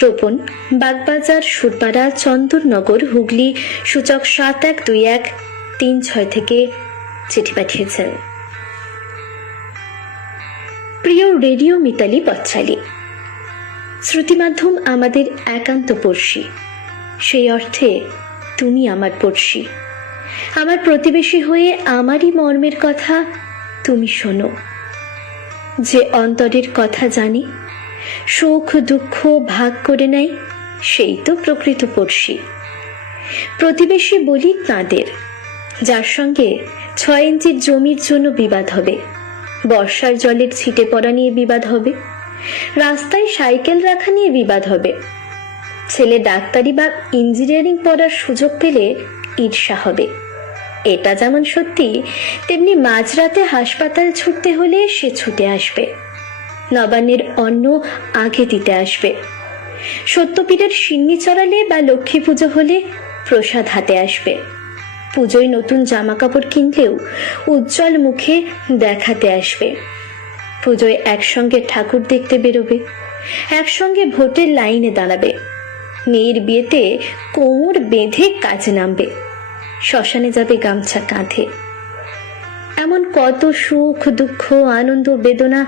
রোপণ, বাগবাজার, সুরপাড়া, চন্দননগর, হুগলি, সূচক 712136 থেকে চিঠি পাঠিয়েছেন। প্রিয় রেডিও মিতালি পত্রালী, শ্রুতি মাধ্যম আমাদের একান্ত পড়শি। সেই অর্থে তুমি আমার পড়শি, আমার প্রতিবেশী হয়ে আমারই মর্মের কথা তুমি শোনো। যে অন্তরের কথা জানি, সুখ দুঃখ ভাগ করে নেয়, সেই তো প্রকৃত পড়শি। প্রতিবেশী বলি তাঁদের যার সঙ্গে 6 ইঞ্চির জমির জন্য বিবাদ হবে, বর্ষার জলের ছিটে পড়া নিয়ে বিবাদ হবে, রাস্তায় সাইকেল রাখা নিয়ে বিবাদ হবে, ছেলে ডাক্তারি বা ইঞ্জিনিয়ারিং পড়ার সুযোগ পেলে ঈর্ষা হবে। এটা যেমন সত্যি, তেমনি মাঝরাতে হাসপাতাল ছুটতে হলে সে ছুটে আসবে, নবান্নের অন্ন আগে দিতে আসবে, সত্যপীঠের সিন্নি চড়ালে বা লক্ষ্মী পুজো হলে প্রসাদ হাতে আসবে, পুজোয় নতুন জামা কাপড় কিনলেও উজ্জ্বল মুখে দেখাতে আসবে, পুজোয় একসঙ্গে ঠাকুর দেখতে বেরোবে, একসঙ্গে ভোটের লাইনে দাঁড়াবে, মেয়ের বিয়েতে কোমর বেঁধে কাজে নামবে, শ্মশানে যাবে গামছা কাঁধে। এমন কত সুখ দুঃখ আনন্দ বেদনা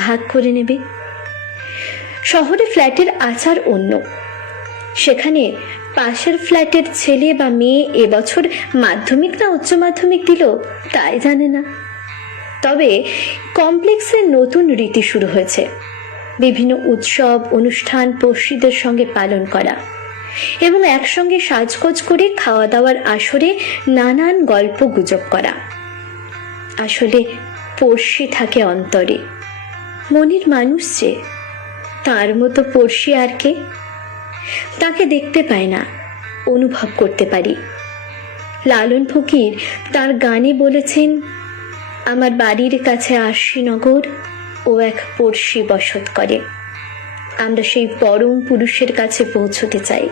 ভাগ করে নেবে। শহরে ফ্ল্যাটের আচার অন্য, সেখানে পাশের ফ্ল্যাটের ছেলে বা মেয়ে এবছর মাধ্যমিক না উচ্চ মাধ্যমিক দিল তাই জানে না। তবে কমপ্লেক্সে নতুন রীতি শুরু হয়েছে, বিভিন্ন উৎসব অনুষ্ঠান পড়শিদের সঙ্গে পালন করা এবং একসঙ্গে সাজগোজ করে খাওয়া দাওয়ার আসরে নানান গল্প গুজব করা। আসলে পড়শি থাকে অন্তরে, মনের মানুষ যে, তার মতো পড়শি আর কে? তাকে দেখতে পায় না, অনুভব করতে পারি। লালন ফকির তার গানে বলেছেন, আমার বাড়ির কাছে আশিনগর ও এক পড়শি বসত করে। আমরা সেই পরম পুরুষের কাছে পৌঁছতে চাই,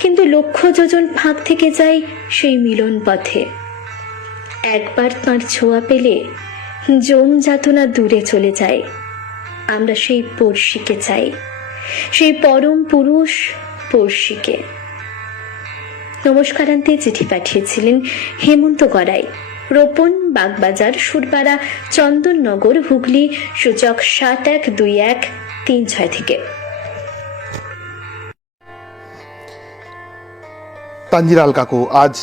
কিন্তু লক্ষ যোজন ফাঁক থেকে যাই সেই মিলন পথে। একবার তাঁর ছোঁয়া পেলে জম যাতনা দূরে চলে যায়। আমরা সেই পড়শিকে চাই, সেই পরম পুরুষ পড়শিকে। নমস্কারান্তে চিঠি পাঠিয়েছিলেন হেমন্ত গড়াই, রোপণ, বাগবাজার, সুরপাড়া, চন্দননগর, হুগলি, সূচক 712136 থেকে। তানজিলাল কাকু আজ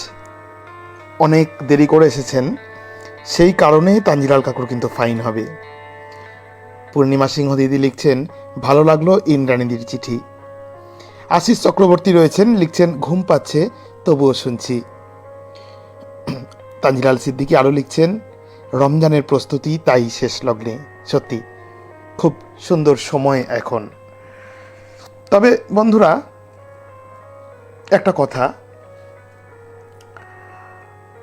অনেক দেরি করে এসেছেন, সেই কারণে তানজিলাল কাকুর কিন্তু ফাইন হবে। পূর্ণিমা সিংহ দিদি লিখছেন, ভালো লাগলো ইন্দ্রাণীদির চিঠি। আশিস চক্রবর্তী রয়েছেন, লিখছেন, ঘুম পাচ্ছে তবুও শুনছি। তানজিলাল সিদ্দিকী আরও লিখছেন, রমজানের প্রস্তুতি তাই শেষ লগ্নে। সত্যি খুব সুন্দর সময় এখন। তবে বন্ধুরা, একটা কথা,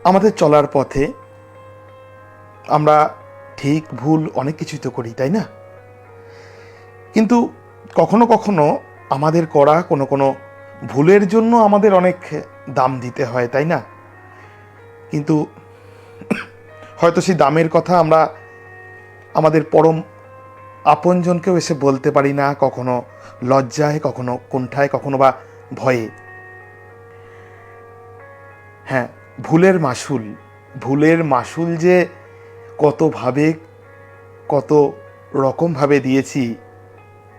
আমাদের চলার পথে আমরা ঠিক ভুল অনেক কিছুই তো করি, তাই না? কিন্তু কখনো কখনো আমাদের করা কোনো কোনো ভুলের জন্য আমাদের অনেক দাম দিতে হয়, তাই না? কিন্তু হয়তো সেই দামের কথা আমরা আমাদের পরম আপনজনকেও এসে বলতে পারি না, কখনো লজ্জায়, কখনো কুণ্ঠায়, কখনো বা ভয়ে। হ্যাঁ, ভুলের মাসুল যে কতভাবে কত রকমভাবে দিয়েছি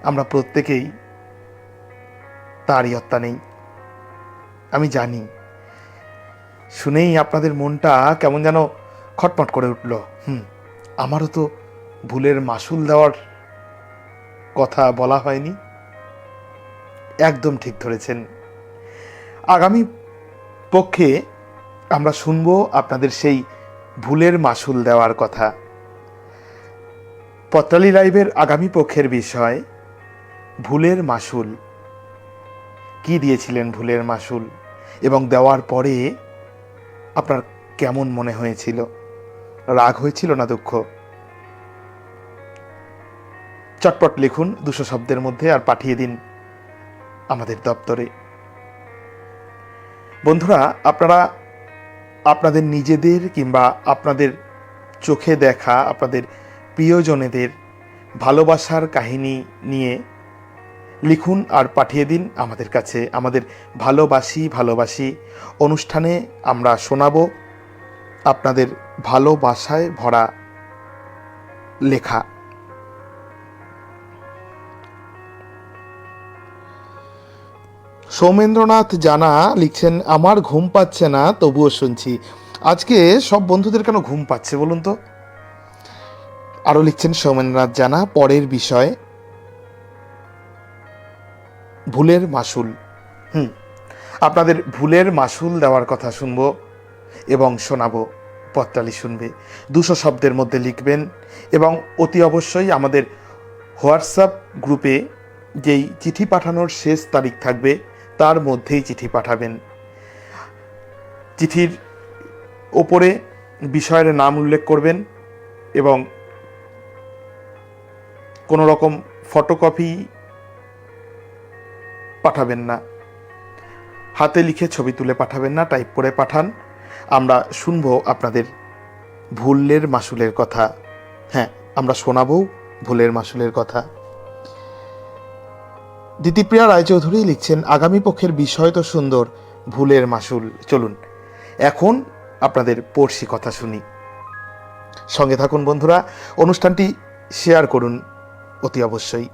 আমরা প্রত্যেকেই, তারই হত্যা নেই। আমি জানি, শুনেই আপনাদের মনটা কেমন যেন খটমট করে উঠল। আমারও তো ভুলের মাসুল দেওয়ার কথা বলা হয়নি। একদম ঠিক ধরেছেন। আগামী পক্ষে আমরা শুনব আপনাদের সেই ভুলের মাসুল দেওয়ার কথা। পত্রালি লাইভের আগামী পক্ষের বিষয় ভুলের মাসুল। কি দিয়েছিলেন ভুলের মাসুল, এবং দেওয়ার পরে আপনার কেমন মনে হয়েছিল? রাগ হয়েছিল না দুঃখ? চটপট লিখুন 200 শব্দের মধ্যে আর পাঠিয়ে দিন আমাদের দপ্তরে। বন্ধুরা, আপনারা আপনাদের নিজেদের কিংবা আপনাদের চোখে দেখা আপনাদের প্রিয়জনেদের ভালোবাসার কাহিনী নিয়ে লিখুন আর পাঠিয়ে দিন আমাদের কাছে। আমাদের ভালোবাসি অনুষ্ঠানে আমরা শোনাব আপনাদের ভালোবাসায় ভরা লেখা। সৌমেন্দ্রনাথ জানা লিখছেন, আমার ঘুম পাচ্ছে না তবুও শুনছি। আজকে সব বন্ধুদের কেন ঘুম পাচ্ছে বলুন তো? আরও লিখছেন সৌমেন্দ্রনাথ জানা, পরের বিষয় ভুলের মাসুল। আপনাদের ভুলের মাসুল দেওয়ার কথা শুনবো এবং শোনাবো। পত্রালি শুনবে। 200 শব্দের মধ্যে লিখবেন এবং অতি অবশ্যই আমাদের হোয়াটসঅ্যাপ গ্রুপে যেই চিঠি পাঠানোর শেষ তারিখ থাকবে তার মধ্যেই চিঠি পাঠাবেন। চিঠির ওপরে বিষয়ের নাম উল্লেখ করবেন এবং কোনো রকম ফটোকপি পাঠাবেন না, হাতে লিখে ছবি তুলে পাঠাবেন না, টাইপ করে পাঠান। আমরা শুনবো আপনাদের ভুলের মাসুলের কথা। হ্যাঁ, আমরা শোনাবো ভুলের মাসুলের কথা। দিতিপ্রিয়া রায়চৌধুরী লিখছেন, আগামী পক্ষের বিষয় তো সুন্দর, ভুলের মাসুল। চলুন এখন আপনাদের পড়শি কথা শুনি। সঙ্গে থাকুন বন্ধুরা, অনুষ্ঠানটি শেয়ার করুন অতি অবশ্যই।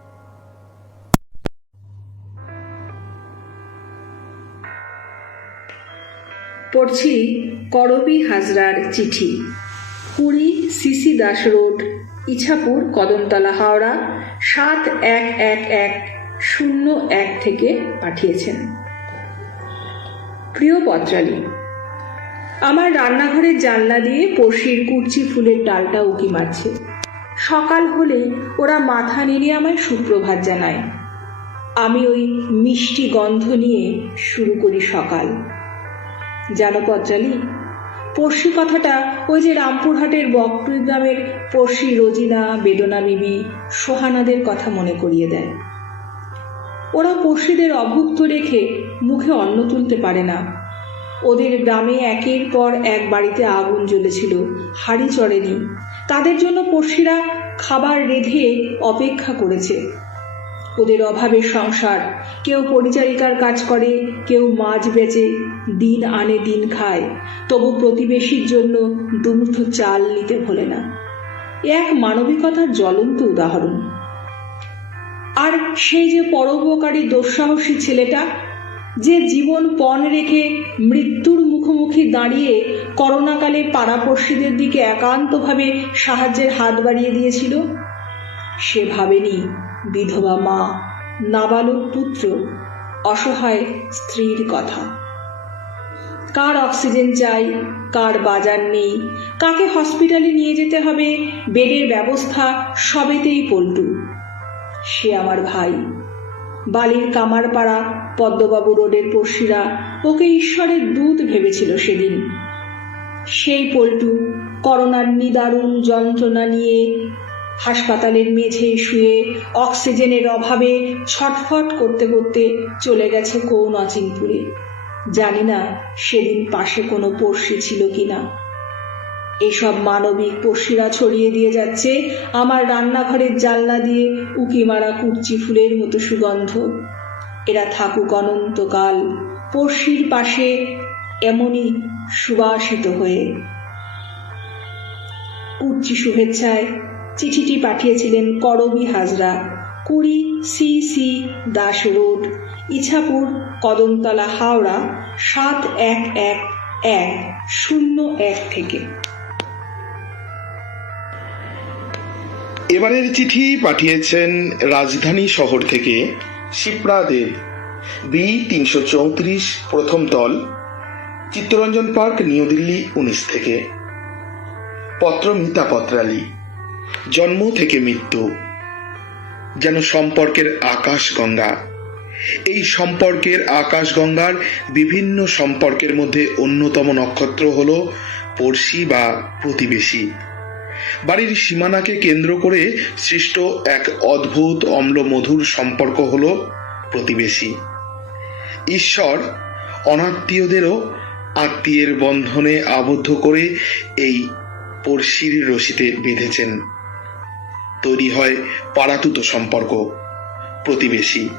পড়ছি করবি হাজরার চিঠি। 20 সিসি দাস রোড, ইছাপুর, কদমতলা, হাওড়া 711101 থেকে পাঠিয়েছেন। প্রিয় পত্রালী, আমার রান্নাঘরের জানলা দিয়ে পড়শির কুর্চি ফুলের ডালটা উকি মারছে। সকাল হলে ওরা মাথা নেড়ে আমায় সুপ্রভাত জানায়। আমি ওই মিষ্টি গন্ধ নিয়ে শুরু করি সকাল। জানো পত্রালী, পড়শি কথাটা ওই যে রামপুরহাটের বকটুই গ্রামের পড়শি রোজিনা, বেদনা বিবি, সোহানাদের কথা মনে করিয়ে দেয়। ওরা পড়শিদের অভুক্ত রেখে মুখে অন্ন তুলতে পারে না। ওদের গ্রামে একের পর এক বাড়িতে আগুন জ্বলেছিল, হাঁড়ি চড়েনি। তাদের জন্য পড়শিরা খাবার রেঁধে অপেক্ষা করেছে। ওদের অভাবের সংসার, কেউ পরিচারিকার কাজ করে, কেউ মাছ বেচে, দিন আনে দিন খায়, তবু প্রতিবেশীর জন্য দুমুঠো চাল নিতে ভোলে না। এক মানবিকতার জ্বলন্ত উদাহরণ। আর সেই যে পরোপকারী দুঃসাহসী ছেলেটা, যে জীবন পণ রেখে মৃত্যুর মুখোমুখি দাঁড়িয়ে করোনাকালে পাড়াপড়শিদের দিকে একান্তভাবে সাহায্যের হাত বাড়িয়ে দিয়েছিল, সে ভাবেনি বিধবা মা, নাবালক পুত্র, অসহায় স্ত্রীর কথা। কার অক্সিজেন চাই, কার বাজার নেই, কাকে হসপিটালে নিয়ে যেতে হবে, বেডের ব্যবস্থা সবেতেই পল্টু। সে আমার ভাই। বালির কামারপাড়া পদ্মবাবু রোডের পড়শিরা ওকে ঈশ্বরের দূত ভেবেছিল সেদিন। সেই পল্টু করোনার নিদারুণ যন্ত্রণা নিয়ে হাসপাতালের মেঝেয় শুয়ে অক্সিজেনের অভাবে ছটফট করতে করতে চলে গেছে কোন অচিনপুরে। জানি না সেদিন পাশে কোনো পড়শি ছিল কিনা। এইসব মানবিক পড়শিরা ছড়িয়ে দিয়ে যাচ্ছে আমার রান্নাঘরের জানলা দিয়ে উকি মারা কুর্চি ফুলের মতো সুগন্ধ। এরা থাকুক অনন্তকাল পড়শির পাশে এমনই সুবাসিত হয়ে। কুর্চি শুভেচ্ছায় চিঠিটি পাঠিয়েছিলেন করবি হাজরা, 20 সিসি দাস রোড, ইছাপুর, কদমতলা, হাওড়া 711101 থেকে। এবারের চিঠি পাঠিয়েছেন রাজধানী শহর থেকে শিপ্রা দেব, B334, প্রথম তল, চিত্তরঞ্জন পার্ক, নিউ দিল্লি 19 থেকে। পত্র মিতা পত্রালী। জন্ম থেকে মৃত্যু যেন সম্পর্কের আকাশগঙ্গা। এই সম্পর্কের আকাশগঙ্গার বিভিন্ন সম্পর্কের মধ্যে অন্যতম নক্ষত্র হলো পড়শি বা প্রতিবেশী। বাড়ির সীমানাকে কেন্দ্র করে সৃষ্ট এক অদ্ভুত অম্লমধুর সম্পর্ক হলো প্রতিবেশী। ঈশ্বর অনাত্মীয়দেরও আত্মীয়ের বন্ধনে আবদ্ধ করে এই পড়শির রশিতে বেঁধেছেন। তৈরি হয় পাড়াতুত সম্পর্ক, প্রতিবেশী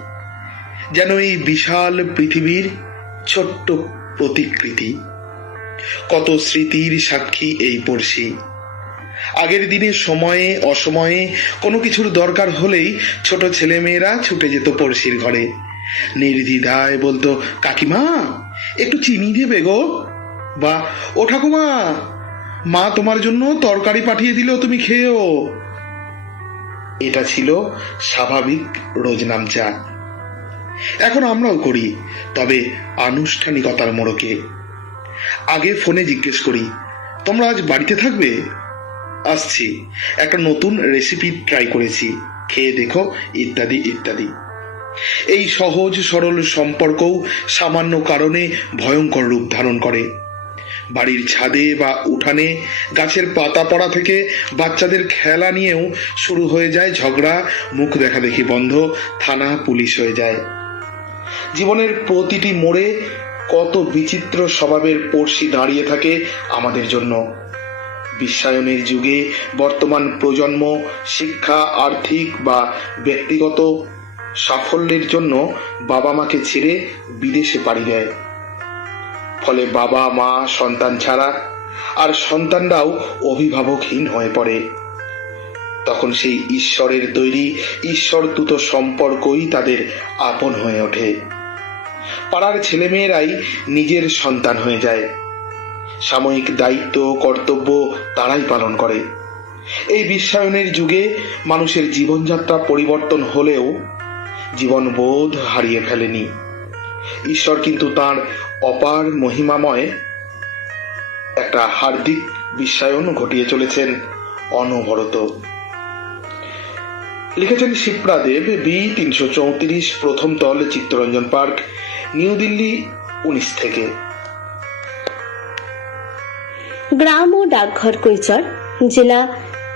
যেন এই বিশাল পৃথিবীর ছোট্ট প্রতিকৃতি। কত স্মৃতির সাক্ষী এই পড়শি। আগের দিনে সময়ে অসময়ে কোনো কিছুর দরকার হলেই ছোট ছেলেমেয়েরা ছুটে যেত পড়শির ঘরে। নির্দ্বিধায় বলতো, কাকিমা একটু চিনি দেবে গো, বা ও ঠাকুমা মা তোমার জন্য তরকারি পাঠিয়ে দিল, তুমি খেয়েও। এটা ছিল স্বাভাবিক রোজনামচা। এখন আমরাও করি, তবে আনুষ্ঠানিকতার মোড়কে। আগে ফোনে জিজ্ঞেস করি, তোমরা আজ বাড়িতে থাকবে? আসছি, একটা নতুন রেসিপি ট্রাই করেছি, খেয়ে দেখো, ইত্যাদি ইত্যাদি। এই সহজ সরল সম্পর্কও সামান্য কারণে ভয়ঙ্কর রূপ ধারণ করে। বাড়ির ছাদে বা উঠানে গাছের পাতা পড়া থেকে বাচ্চাদের খেলা নিয়েও শুরু হয়ে যায় ঝগড়া, মুখ দেখাদেখি বন্ধ, থানা পুলিশ হয়ে যায়। জীবনের প্রতিটি মোড়ে কত বিচিত্র স্বভাবের পড়শি দাঁড়িয়ে থাকে আমাদের জন্য। বিশ্বায়নের যুগে বর্তমান প্রজন্ম শিক্ষা, আর্থিক বা ব্যক্তিগত সাফল্যের জন্য বাবা মাকে ছেড়ে বিদেশে পাড়ি দেয়। ফলে বাবা মা সন্তান ছাড়া, আর সন্তানরাও অভিভাবকহীন হয়ে পড়ে। তখন সেই ঈশ্বরের তৈরি ঈশ্বরদূত সম্পর্কই তাদের আপন হয়ে ওঠে। পাড়ার ছেলেমেয়েরাই নিজের সন্তান হয়ে যায়। সাময়িক দায়িত্ব কর্তব্য তারাই পালন করে। এই বিশ্বায়নের যুগে মানুষের জীবনযাত্রা পরিবর্তন হলেও জীবনবোধ হারিয়ে ফেলেনি। ঈশ্বর কিন্তু তার অপার মহিমাময় একটা হার্দিক বিশ্বায়ন ঘটিয়ে চলেছেন অনবরত। লিখেছেন শিপ্রা দেব, বি 334, প্রথম তল, চিত্তরঞ্জন পার্ক, নিউ দিল্লি, 19 থেকে। গ্রাম ও ডাকঘর কৈচর, জেলা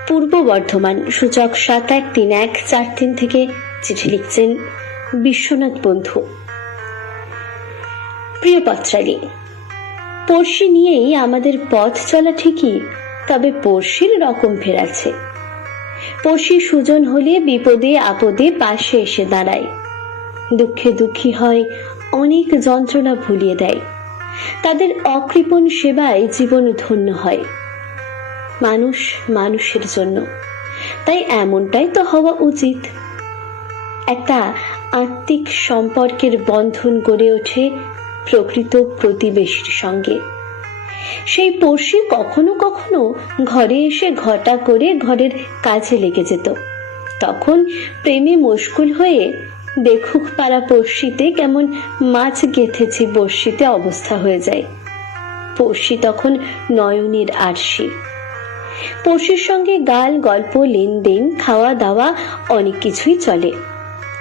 পূর্ব বর্ধমান, সূচক 713143 থেকে চিঠি লিখছেন বিশ্বনাথ বন্ধু। প্রিয় পত্রালী, পড়শি নিয়েই আমাদের পথ চলা ঠিকই, তবে পড়শির রকম ফের আছে। পড়শি সুজন হলে বিপদে আপদে পাশে এসে দাঁড়ায়, দুঃখে দুঃখী হয়, অনেক যন্ত্রণা ভুলিয়ে দেয়। তাদের অকৃপণ সেবায় জীবন ধন্য হয়। মানুষ মানুষের জন্য, তাই এমনটাই তো হওয়া উচিত। একটা আত্মিক সম্পর্কের বন্ধন গড়ে ওঠে প্রকৃত প্রতিবেশীর সঙ্গে। সেই পড়শি কখনো কখনো ঘরে এসে ঘটা করে ঘরের কাজে লেগে যেত। তখন প্রেমে মশগুল হয়ে বেখুক পাড়া পড়শিতে কেমন মাছ গেঁথেছি বড়শিতে অবস্থা হয়ে যায়। পড়শি তখন নয়নের আরশি। পড়শির সঙ্গে গাল গল্প, লেনদেন, খাওয়া দাওয়া অনেক কিছুই চলে।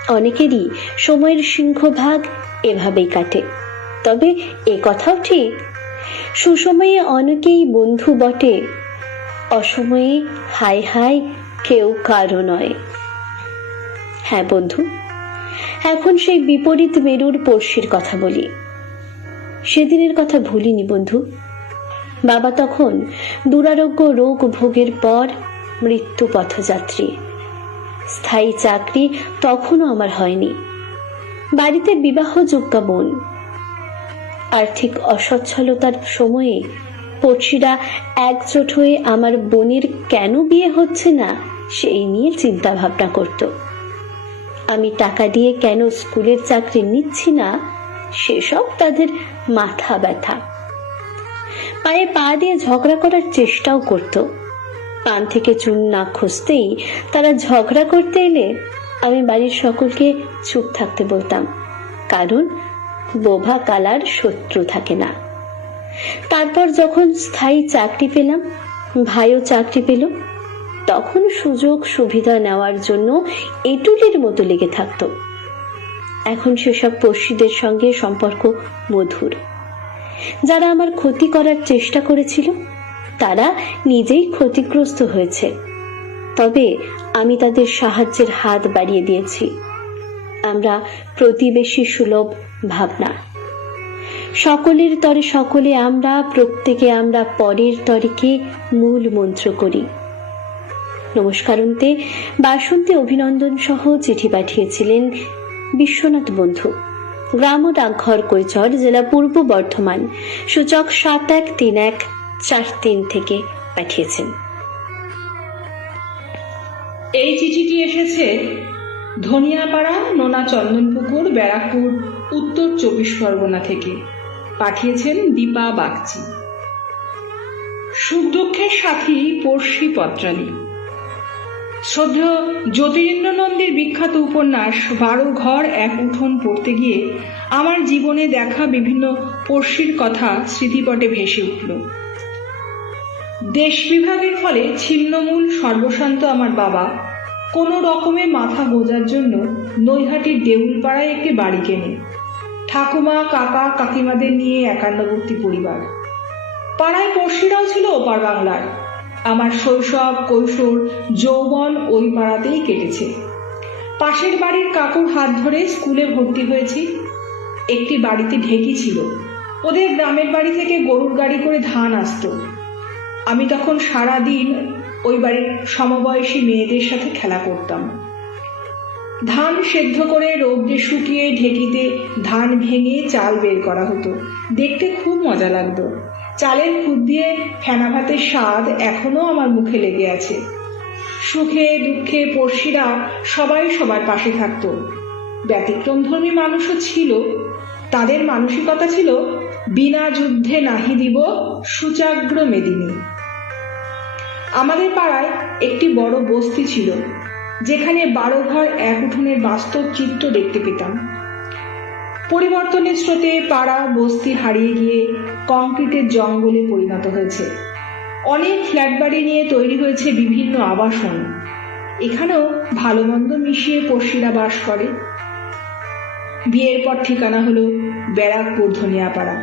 অনেকেরই সময়ের সিংহভাগ এভাবেই কাটে। তবে এ কথাও ঠিক, সুসময়ে অনেকেই বন্ধু বটে, অসময়ে হাই হাই কেউ কারো নয়। হ্যাঁ বন্ধু, এখন সেই বিপরীত মেরুর পড়শির কথা বলি। সেদিনের কথা ভুলিনি বন্ধু। বাবা তখন দুরারোগ্য রোগ ভোগের পর মৃত্যু পথযাত্রী। স্থায়ী চাকরি তখনও আমার হয়নি। বাড়িতে বিবাহযোগ্যা বোন। আর্থিক অসচ্ছলতার সময়ে পড়শিরা একজোট হয়ে আমার বোনের কেন বিয়ে হচ্ছে না সেই নিয়ে চিন্তা ভাবনা করত। আমি টাকা দিয়ে কেন স্কুলের চাকরি নিচ্ছি না সেসব তাদের মাথা ব্যথা। পায়ে পা দিয়ে ঝগড়া করার চেষ্টাও করত। পান থেকে চুন না খসতেই তারা ঝগড়া করতে এলে আমি বাড়ির সকলকে চুপ থাকতে বলতাম, কারণ বোভা কালার শত্রু থাকে না। তারপর যখন স্থায়ী চাকরি পেলাম, ভাইও চাকরি পেল, তখন সুযোগ সুবিধা নেওয়ার জন্য এটুলির মতো লেগে থাকতো। এখন সেসব পড়শিদের সঙ্গে সম্পর্ক মধুর। যারা আমার ক্ষতি করার চেষ্টা করেছিল তারা নিজেই ক্ষতিগ্রস্ত হয়েছে, তবে আমি তাদের সাহায্যের হাত বাড়িয়ে দিয়েছি। আমরা প্রতিবেশী সুলভ ভাবনা। সকলের তরে সকলে আমরা, প্রত্যেকে আমরা পরের তরেকে মূল মন্ত্র করি। নমস্কারন্তে বাসন্তী অভিনন্দন সহ চিঠি পাঠিয়েছিলেন বিশ্বনাথ বন্ধু। গ্রাম ও ডাকঘর কৈচর, জেলা পূর্ব বর্ধমান, সূচক 713143 থেকে পাঠিয়েছেন। এই চিঠিটি এসেছে ধনিয়াপাড়া, নোনা চন্দনপুকুর, ব্যারাকপুর, উত্তর 24 পরগনা থেকে। পাঠিয়েছেন দীপা বাগচি। সুখ দুঃখের সাথী পড়শি পত্রালী। শ্রদ্ধেয় জ্যোতিরিন্দ্র নন্দীর বিখ্যাত উপন্যাস 12 ঘর এক উঠোন পড়তে গিয়ে আমার জীবনে দেখা বিভিন্ন পড়শির কথা স্মৃতিপটে ভেসে উঠল। দেশ বিভাগের ফলে ছিন্নমূল সর্বশান্ত আমার বাবা কোনো রকমে মাথা গোঁজার জন্য নৈহাটির দেউলপাড়ায় একটি বাড়ি কেনে। ঠাকুমা কাকা কাকিমাদের নিয়ে একান্নবর্তী পরিবার। পাড়ায় পড়শিরাও ছিল ওপার বাংলার। আমার শৈশব কৈশোর যৌবন ওই পাড়াতেই কেটেছে। পাশের বাড়ির কাকুর হাত ধরে স্কুলে ভর্তি হয়েছি। একটি বাড়িতে ঢেকি ছিল, ওদের গ্রামের বাড়ি থেকে গরুর গাড়ি করে ধান আসতো। আমি তখন সারা দিন ওই বাড়ির সমবয়সী মেয়েদের সাথে খেলা করতাম। ধান সেদ্ধ করে রৌদ্রে শুকিয়ে ঢেকিতে ধান ভেঙে চাল বের করা হতো। দেখতে খুব মজা লাগতো। চালের খুদ দিয়ে ফেনা ভাতের স্বাদ এখনো আমার মুখে লেগে আছে। সুখে দুঃখে পড়শিরা সবাই সবার পাশে থাকতো। ব্যতিক্রমধর্মী মানুষও ছিল। তাদের মানসিকতা ছিল বিনা যুদ্ধে নাহি দিব সুচাগ্র মেদিনী। আমাদের পাড়ায় একটি বড় বস্তি ছিল, যেখানে 12 ঘর এক উঠোনের বাস্তব চিত্র দেখতে পেতাম। পরিবর্তনের স্রোতে পাড়া বস্তি হারিয়ে গিয়ে কংক্রিটের জঙ্গলে পরিণত হয়েছে। অনেক ফ্ল্যাট বাড়ি নিয়ে তৈরি হয়েছে বিভিন্ন আবাসন। এখানেও ভালো মন্দ মিশিয়ে পড়শিরা বাস করে। বিয়ের পর ঠিকানা হলো ব্যারাকপুর ধনিয়াপাড়া।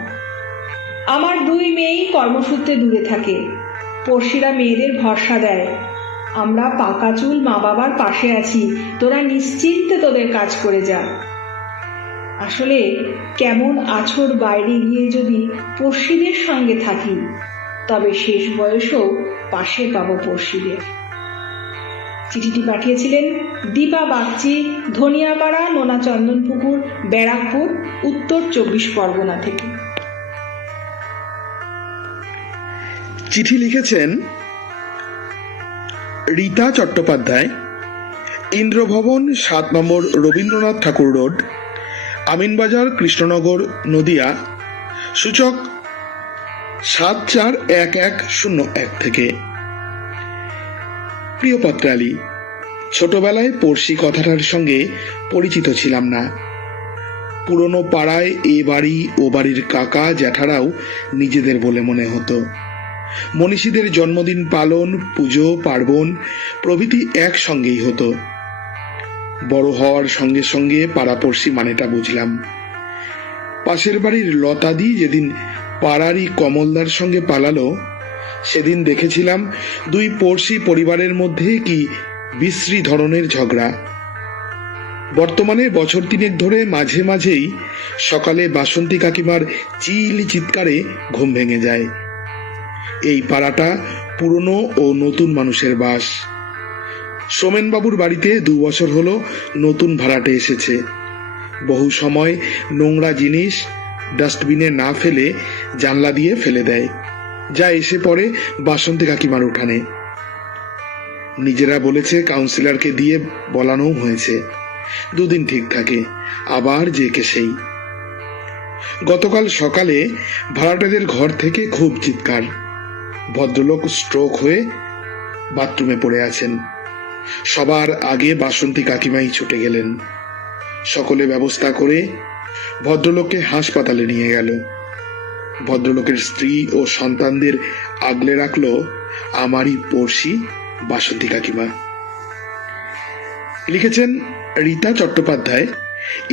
আমার 2 মেয়েই কর্মসূত্রে দূরে থাকে। পড়শিরা মেয়েদের ভরসা দেয়, আমরা পাকা চুল মা বাবার পাশে আছি, তোরা নিশ্চিন্তে তোদের কাজ করে যা। আসলে কেমন আছড় বাইরে গিয়ে যদি পড়শিদের সঙ্গে থাকি, তবে শেষ বয়সেও পাশে পাবো পড়শিদের। চিঠিটি পাঠিয়েছিলেন দীপা বাগচি, ধনিয়াপাড়া, নোনা চন্দনপুকুর, ব্যারাকপুর, উত্তর 24 পরগনা থেকে। চিঠি লিখেছেন রীতা চট্টোপাধ্যায়, ইন্দ্রভবন 7 নম্বর রবীন্দ্রনাথ ঠাকুর রোড, আমিনবাজার, কৃষ্ণনগর, নদিয়া, সূচক 741101 থেকে। প্রিয় পত্রালী, ছোটবেলায় পড়শি কথাটার সঙ্গে পরিচিত ছিলাম না। পুরনো পাড়ায় এ বাড়ি ও বাড়ির কাকা জ্যাঠারাও নিজেদের বলে মনে হতো। মনীষীদের জন্মদিন পালন, পুজো পার্বণ প্রভৃতি একসঙ্গেই হতো। বড় হওয়ার সঙ্গে সঙ্গে পাড়াপড়শি মানেটা বুঝলাম। পাশের বাড়ির লতাদি যেদিন পাড়ারই কমলদার সঙ্গে পালালো, সেদিন দেখেছিলাম 2 পড়শি পরিবারের মধ্যে কি বিশ্রী ধরনের ঝগড়া। বর্তমানে বছর 3 ধরে মাঝে মাঝেই সকালে বাসন্তী কাকিমার চিলি চিৎকারে ঘুম ভেঙে যায়। এই পাড়াটা পুরনো ও নতুন মানুষের বাস। সোমেনবাবুর বাড়িতে 2 বছর হলো নতুন ভাড়াটে এসেছে। বহু সময় নোংরা জিনিস ডাস্টবিনে না ফেলে জানলা দিয়ে ফেলে দেয়, যা এসে পড়ে বাসন্তী কাকিমার উঠানে। নিজেরা বলেছে কাউন্সিলরকে দিয়ে বলানো হয়েছে, 2 দিন ঠিক থাকে, আবার যে কে সেই। গতকাল সকালে ভাড়াটেদের ঘর থেকে খুব চিৎকার। ভদ্রলোক স্ট্রোক হয়ে বাথরুমে পড়ে আছেন। সবার আগে বাসন্তী কাকিমাই ছুটে গেলেন। সকলে ব্যবস্থা করে ভদ্রলোককে হাসপাতালে নিয়ে গেল। ভদ্রলোকের স্ত্রী ও সন্তানদের আগলে রাখলো আমারই পড়শি বাসন্তী কাকিমা। লিখেছেন রীতা চট্টোপাধ্যায়,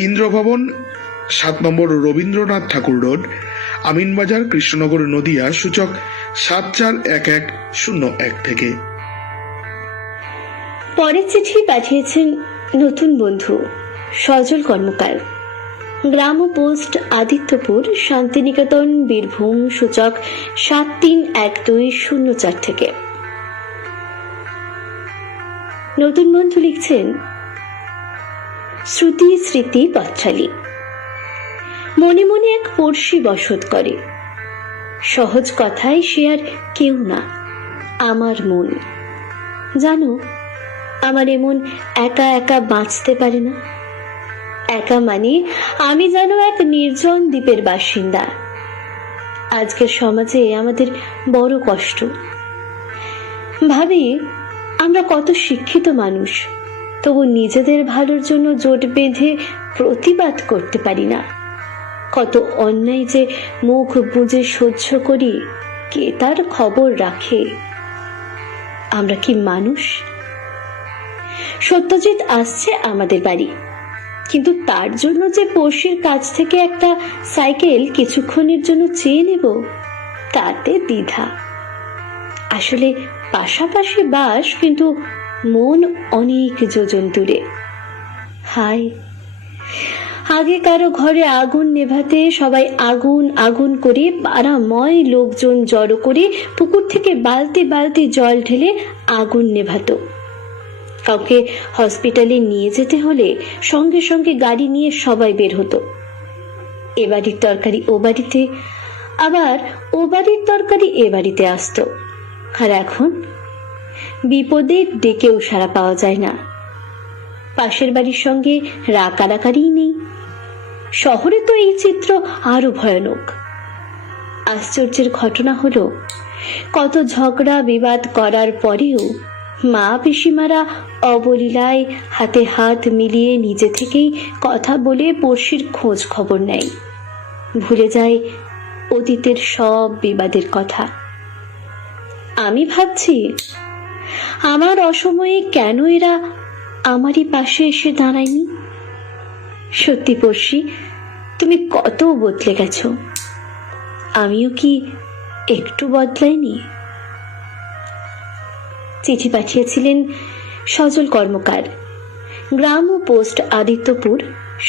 ইন্দ্রভবন 7 নম্বর রবীন্দ্রনাথ ঠাকুর রোড, আমিনবাজার, কৃষ্ণনগর, নদিয়া, সূচক 741101 থেকে। পরের চিঠি পাঠিয়েছেন নতুন বন্ধু সজল কর্মকার, গ্রাম ও পোস্ট আদিত্যপুর, শান্তিনিকেতন, বীরভূম, সূচক 731204 থেকে। নতুন বন্ধু লিখছেন, শ্রুতি স্মৃতি পত্রালী। মনে মনে এক পড়শি বসত করে। সহজ কথায় সে আর কেউ না, আমার মন। জানো, আমার এমন একা একা বাঁচতে পারে না। একা মানে আমি যেন এক নির্জন দ্বীপের বাসিন্দা। আজকের সমাজে আমাদের বড় কষ্ট। ভাবি, আমরা কত শিক্ষিত মানুষ, তবু নিজেদের ভালোর জন্য জোট বেঁধে প্রতিবাদ করতে পারি না। কত অন্যায় যে মুখ বুজে সহ্য করি, কে তার খবর রাখে? আমরা কি মানুষ? সত্যজিৎ আসছে আমাদের বাড়ি, কিন্তু তার জন্য যে পড়শির কাছ থেকে একটা সাইকেল কিছুক্ষণের জন্য চেয়ে নেব, তাতে দ্বিধা। আসলে পাশাপাশি বাস, কিন্তু মন অনেক যোজন দূরে। হায়, আগে কারো ঘরে আগুন নেভাতে সবাই আগুন আগুন করে পাড়াময় লোকজন জড়ো করে পুকুর থেকে বালতি বালতি জল ঢেলে আগুন নেভাতো। কাউকে হসপিটালে নিয়ে যেতে হলে সঙ্গে সঙ্গে গাড়ি নিয়ে সবাই বের হতো। এ বাড়ির তরকারি ও বাড়িতে, আবার ও বাড়ির তরকারি এ বাড়িতে আসতো। আর এখন বিপদে ডেকেও সাড়া পাওয়া যায় না। পাশের বাড়ির সঙ্গে রাকারাকারিই নেই। শহরে তো এই চিত্র আরো ভয়ানক। আশ্চর্যের ঘটনা হলো, কত ঝগড়া বিবাদ করার পরেও মা পিসিমারা অবলীলায় হাতে হাত মিলিয়ে নিজে থেকেই কথা বলে পড়শির খোঁজ খবর নেয়, ভুলে যায় অতীতের সব বিবাদের কথা। আমি ভাবছি, আমার অসময়ে কেন এরা আমারই পাশে এসে দাঁড়ায়নি। সত্যি পড়শি, তুমি কত বদলে গেছো, আমিও কি একটু বদলাইনি? চিঠি পাঠিয়েছিলেন সজল কর্মকার, গ্রাম ও পোস্ট আদিত্যপুর,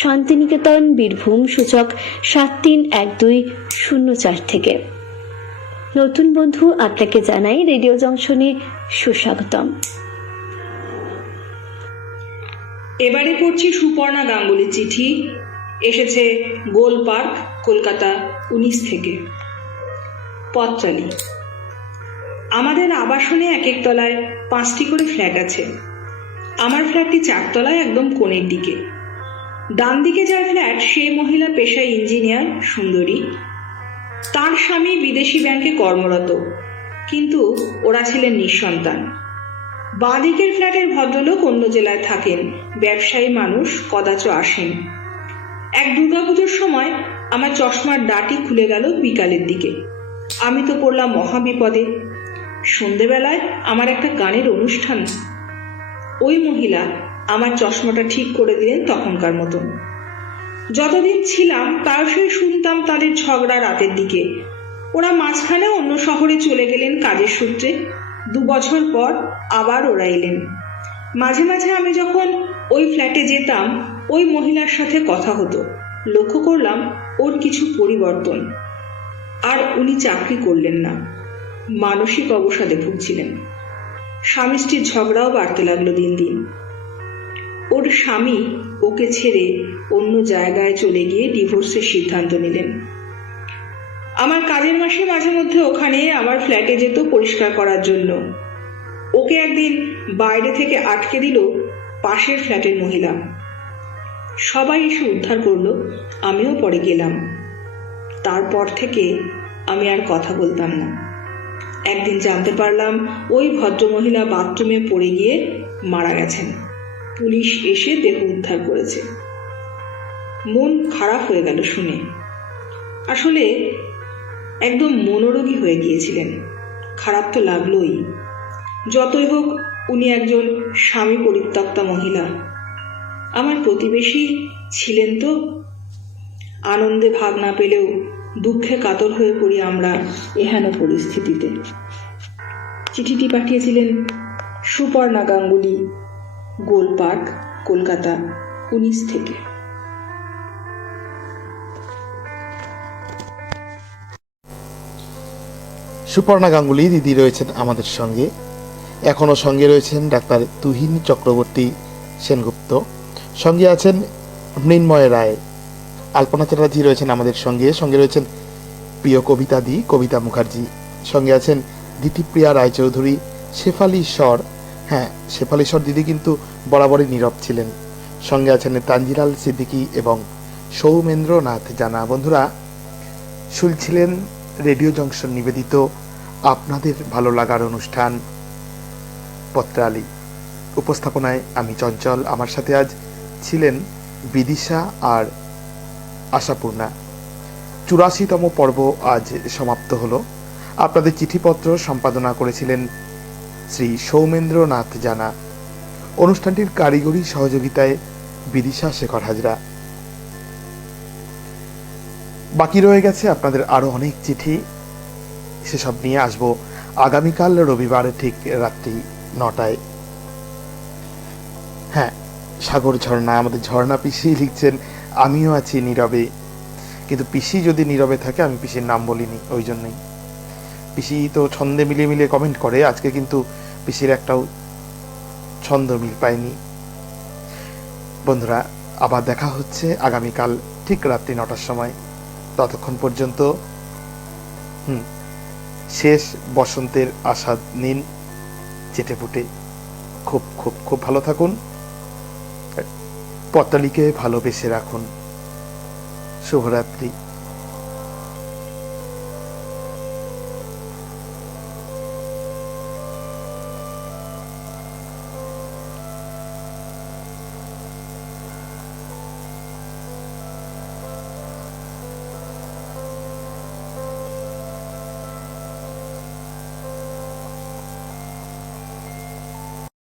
শান্তিনিকেতন, বীরভূম, সূচক 731204 থেকে। নতুন বন্ধু আপনাকে জানাই রেডিও জংশনে সুস্বাগতম। এবারে পড়ছি সুপর্ণা গাঙ্গুলির চিঠি। এসেছে গোল পার্ক, কলকাতা 19 থেকে। পত্রালি। আমাদের আবাসনে এক এক তলায় 5টি করে ফ্ল্যাট আছে। আমার ফ্ল্যাটটি 4 তলায়, একদম কোণের দিকে। ডান দিকে যার ফ্ল্যাট, সে মহিলা পেশায় ইঞ্জিনিয়ার, সুন্দরী। তার স্বামী বিদেশি ব্যাংকে কর্মরত, কিন্তু ওরা ছিলেন নিঃসন্তান। বাঁ দিকের ফ্ল্যাটের ভদ্রলোক অন্য জেলায় থাকেন, ব্যবসায়ী মানুষ, কদাচ আসেন। এক দুর্গাপুজোর সময় আমার চশমার ডাটি খুলে গেল বিকালের দিকে। আমি তো পড়লাম মহাবিপদে। সন্ধেবেলায় আমার একটা গানের অনুষ্ঠান। ওই মহিলা আমার চশমাটা ঠিক করে দিলেন তখনকার মতন। যতদিন ছিলাম প্রায়শই শুনতাম তাদের ঝগড়া রাতের দিকে। ওরা মাঝখানে অন্য শহরে চলে গেলেন কাজের সূত্রে। 2 বছর পর আবার ওরা এলেন। মাঝে মাঝে আমি যখন ওই ফ্ল্যাটে যেতাম, ওই মহিলার সাথে কথা হতো। লক্ষ্য করলাম ওর কিছু পরিবর্তন। আর উনি চাকরি করলেন না, মানসিক অবসাদে ভুগছিলেন। স্বামী স্ত্রীর ঝগড়াও বাড়তে লাগলো দিন দিন। ওর স্বামী ওকে ছেড়ে অন্য জায়গায় চলে গিয়ে ডিভোর্সের সিদ্ধান্ত নিলেন। আমার কাজের মাসে মাঝে মধ্যে ওখানে আমার ফ্ল্যাটে যেত পরিষ্কার করার জন্য। ওকে একদিন বাইরে থেকে আটকে দিল পাশের ফ্ল্যাটের মহিলা। সবাই এসে উদ্ধার করলো, আমিও পরে গেলাম। তারপর থেকে আমি আর কথা বলতাম না। একদিন জানতে পারলাম ওই ভদ্রমহিলা বাথরুমে পড়ে গিয়ে মারা গেছেন। পুলিশ এসে দেহ উদ্ধার করেছে। মন খারাপ হয়ে গেল শুনে। আসলে একদম মনোরোগী হয়ে গিয়েছিলেন। খারাপ তো লাগলোই। যতই হোক উনি একজন স্বামী পরিত্যক্তা মহিলা। আমার প্রতিবেশী ছিলেন তো। আনন্দে ভাগ না পেলেও দুঃখে কাতর হয়ে পড়ি আমরা এহেন পরিস্থিতিতে। চিঠিটি পাঠিয়েছিলেন সুপর্ণা গাঙ্গুলি, গোল পার্ক, কলকাতা 19 থেকে। সুপর্ণা গাঙ্গুলি দিদি রয়েছেন আমাদের সঙ্গে। এখনও সঙ্গে রয়েছেন ডাক্তার তুহিন চক্রবর্তী সেনগুপ্ত, সঙ্গে আছেন মৃন্ময় রায়, আলপনা চ্যাটার্জি রয়েছেন আমাদের সঙ্গে, সঙ্গে রয়েছেন প্রিয় কবিতাদি কবিতা মুখার্জি, সঙ্গে আছেন দিতিপ্রিয়া রায়চৌধুরী, শেফালি স্বর। হ্যাঁ, শেফালি স্বর দিদি কিন্তু বরাবরই নীরব ছিলেন। সঙ্গে আছেন তানজিলাল সিদ্দিকী এবং সৌমেন্দ্রনাথ জানা। বন্ধুরা, শুনছিলেন রেডিও জংশন নিবেদিত আপনাদের ভালো লাগার অনুষ্ঠান পত্রালি। উপস্থাপনায় আমি চঞ্চল, আমার সাথে আজ ছিলেন বিদিশা আর আশাপূর্ণা। 84তম পর্ব আজ সমাপ্ত হলো। আপনাদের চিঠিপত্র সম্পাদনা করেছিলেন শ্রী সৌমেন্দ্রনাথ জানা। অনুষ্ঠানটির কারিগরি সহযোগিতায় বিদিশা শেখর হাজরা। বাকি রয়ে গেছে আপনাদের আরো অনেক চিঠি, সেসব নিয়ে আসবো আগামীকাল রবিবার ঠিক রাত্রি 9টায়। হ্যাঁ, সাগর ঝর্ণা, আমাদের ঝর্ণা পিসি লিখছেন, আমিও আছি নীরবে। কিন্তু পিসি যদি নীরবে থাকে, আমি পিসির নাম বলিনি, ওই জন্যই। পিসি তো ছন্দে মিলিয়ে মিলিয়ে কমেন্ট করে, আজকে কিন্তু পিসির একটাও ছন্দ মিল পায়নি। বন্ধুরা, আবার দেখা হচ্ছে আগামীকাল ঠিক রাত্রি 9টার সময়। ততক্ষণ পর্যন্ত শেষ বসন্তের আস্বাদ নিন চেটে পুটে। খুব খুব খুব ভালো থাকুন, পট্টালিকে ভালোবেসে রাখুন। শুভরাত্রি।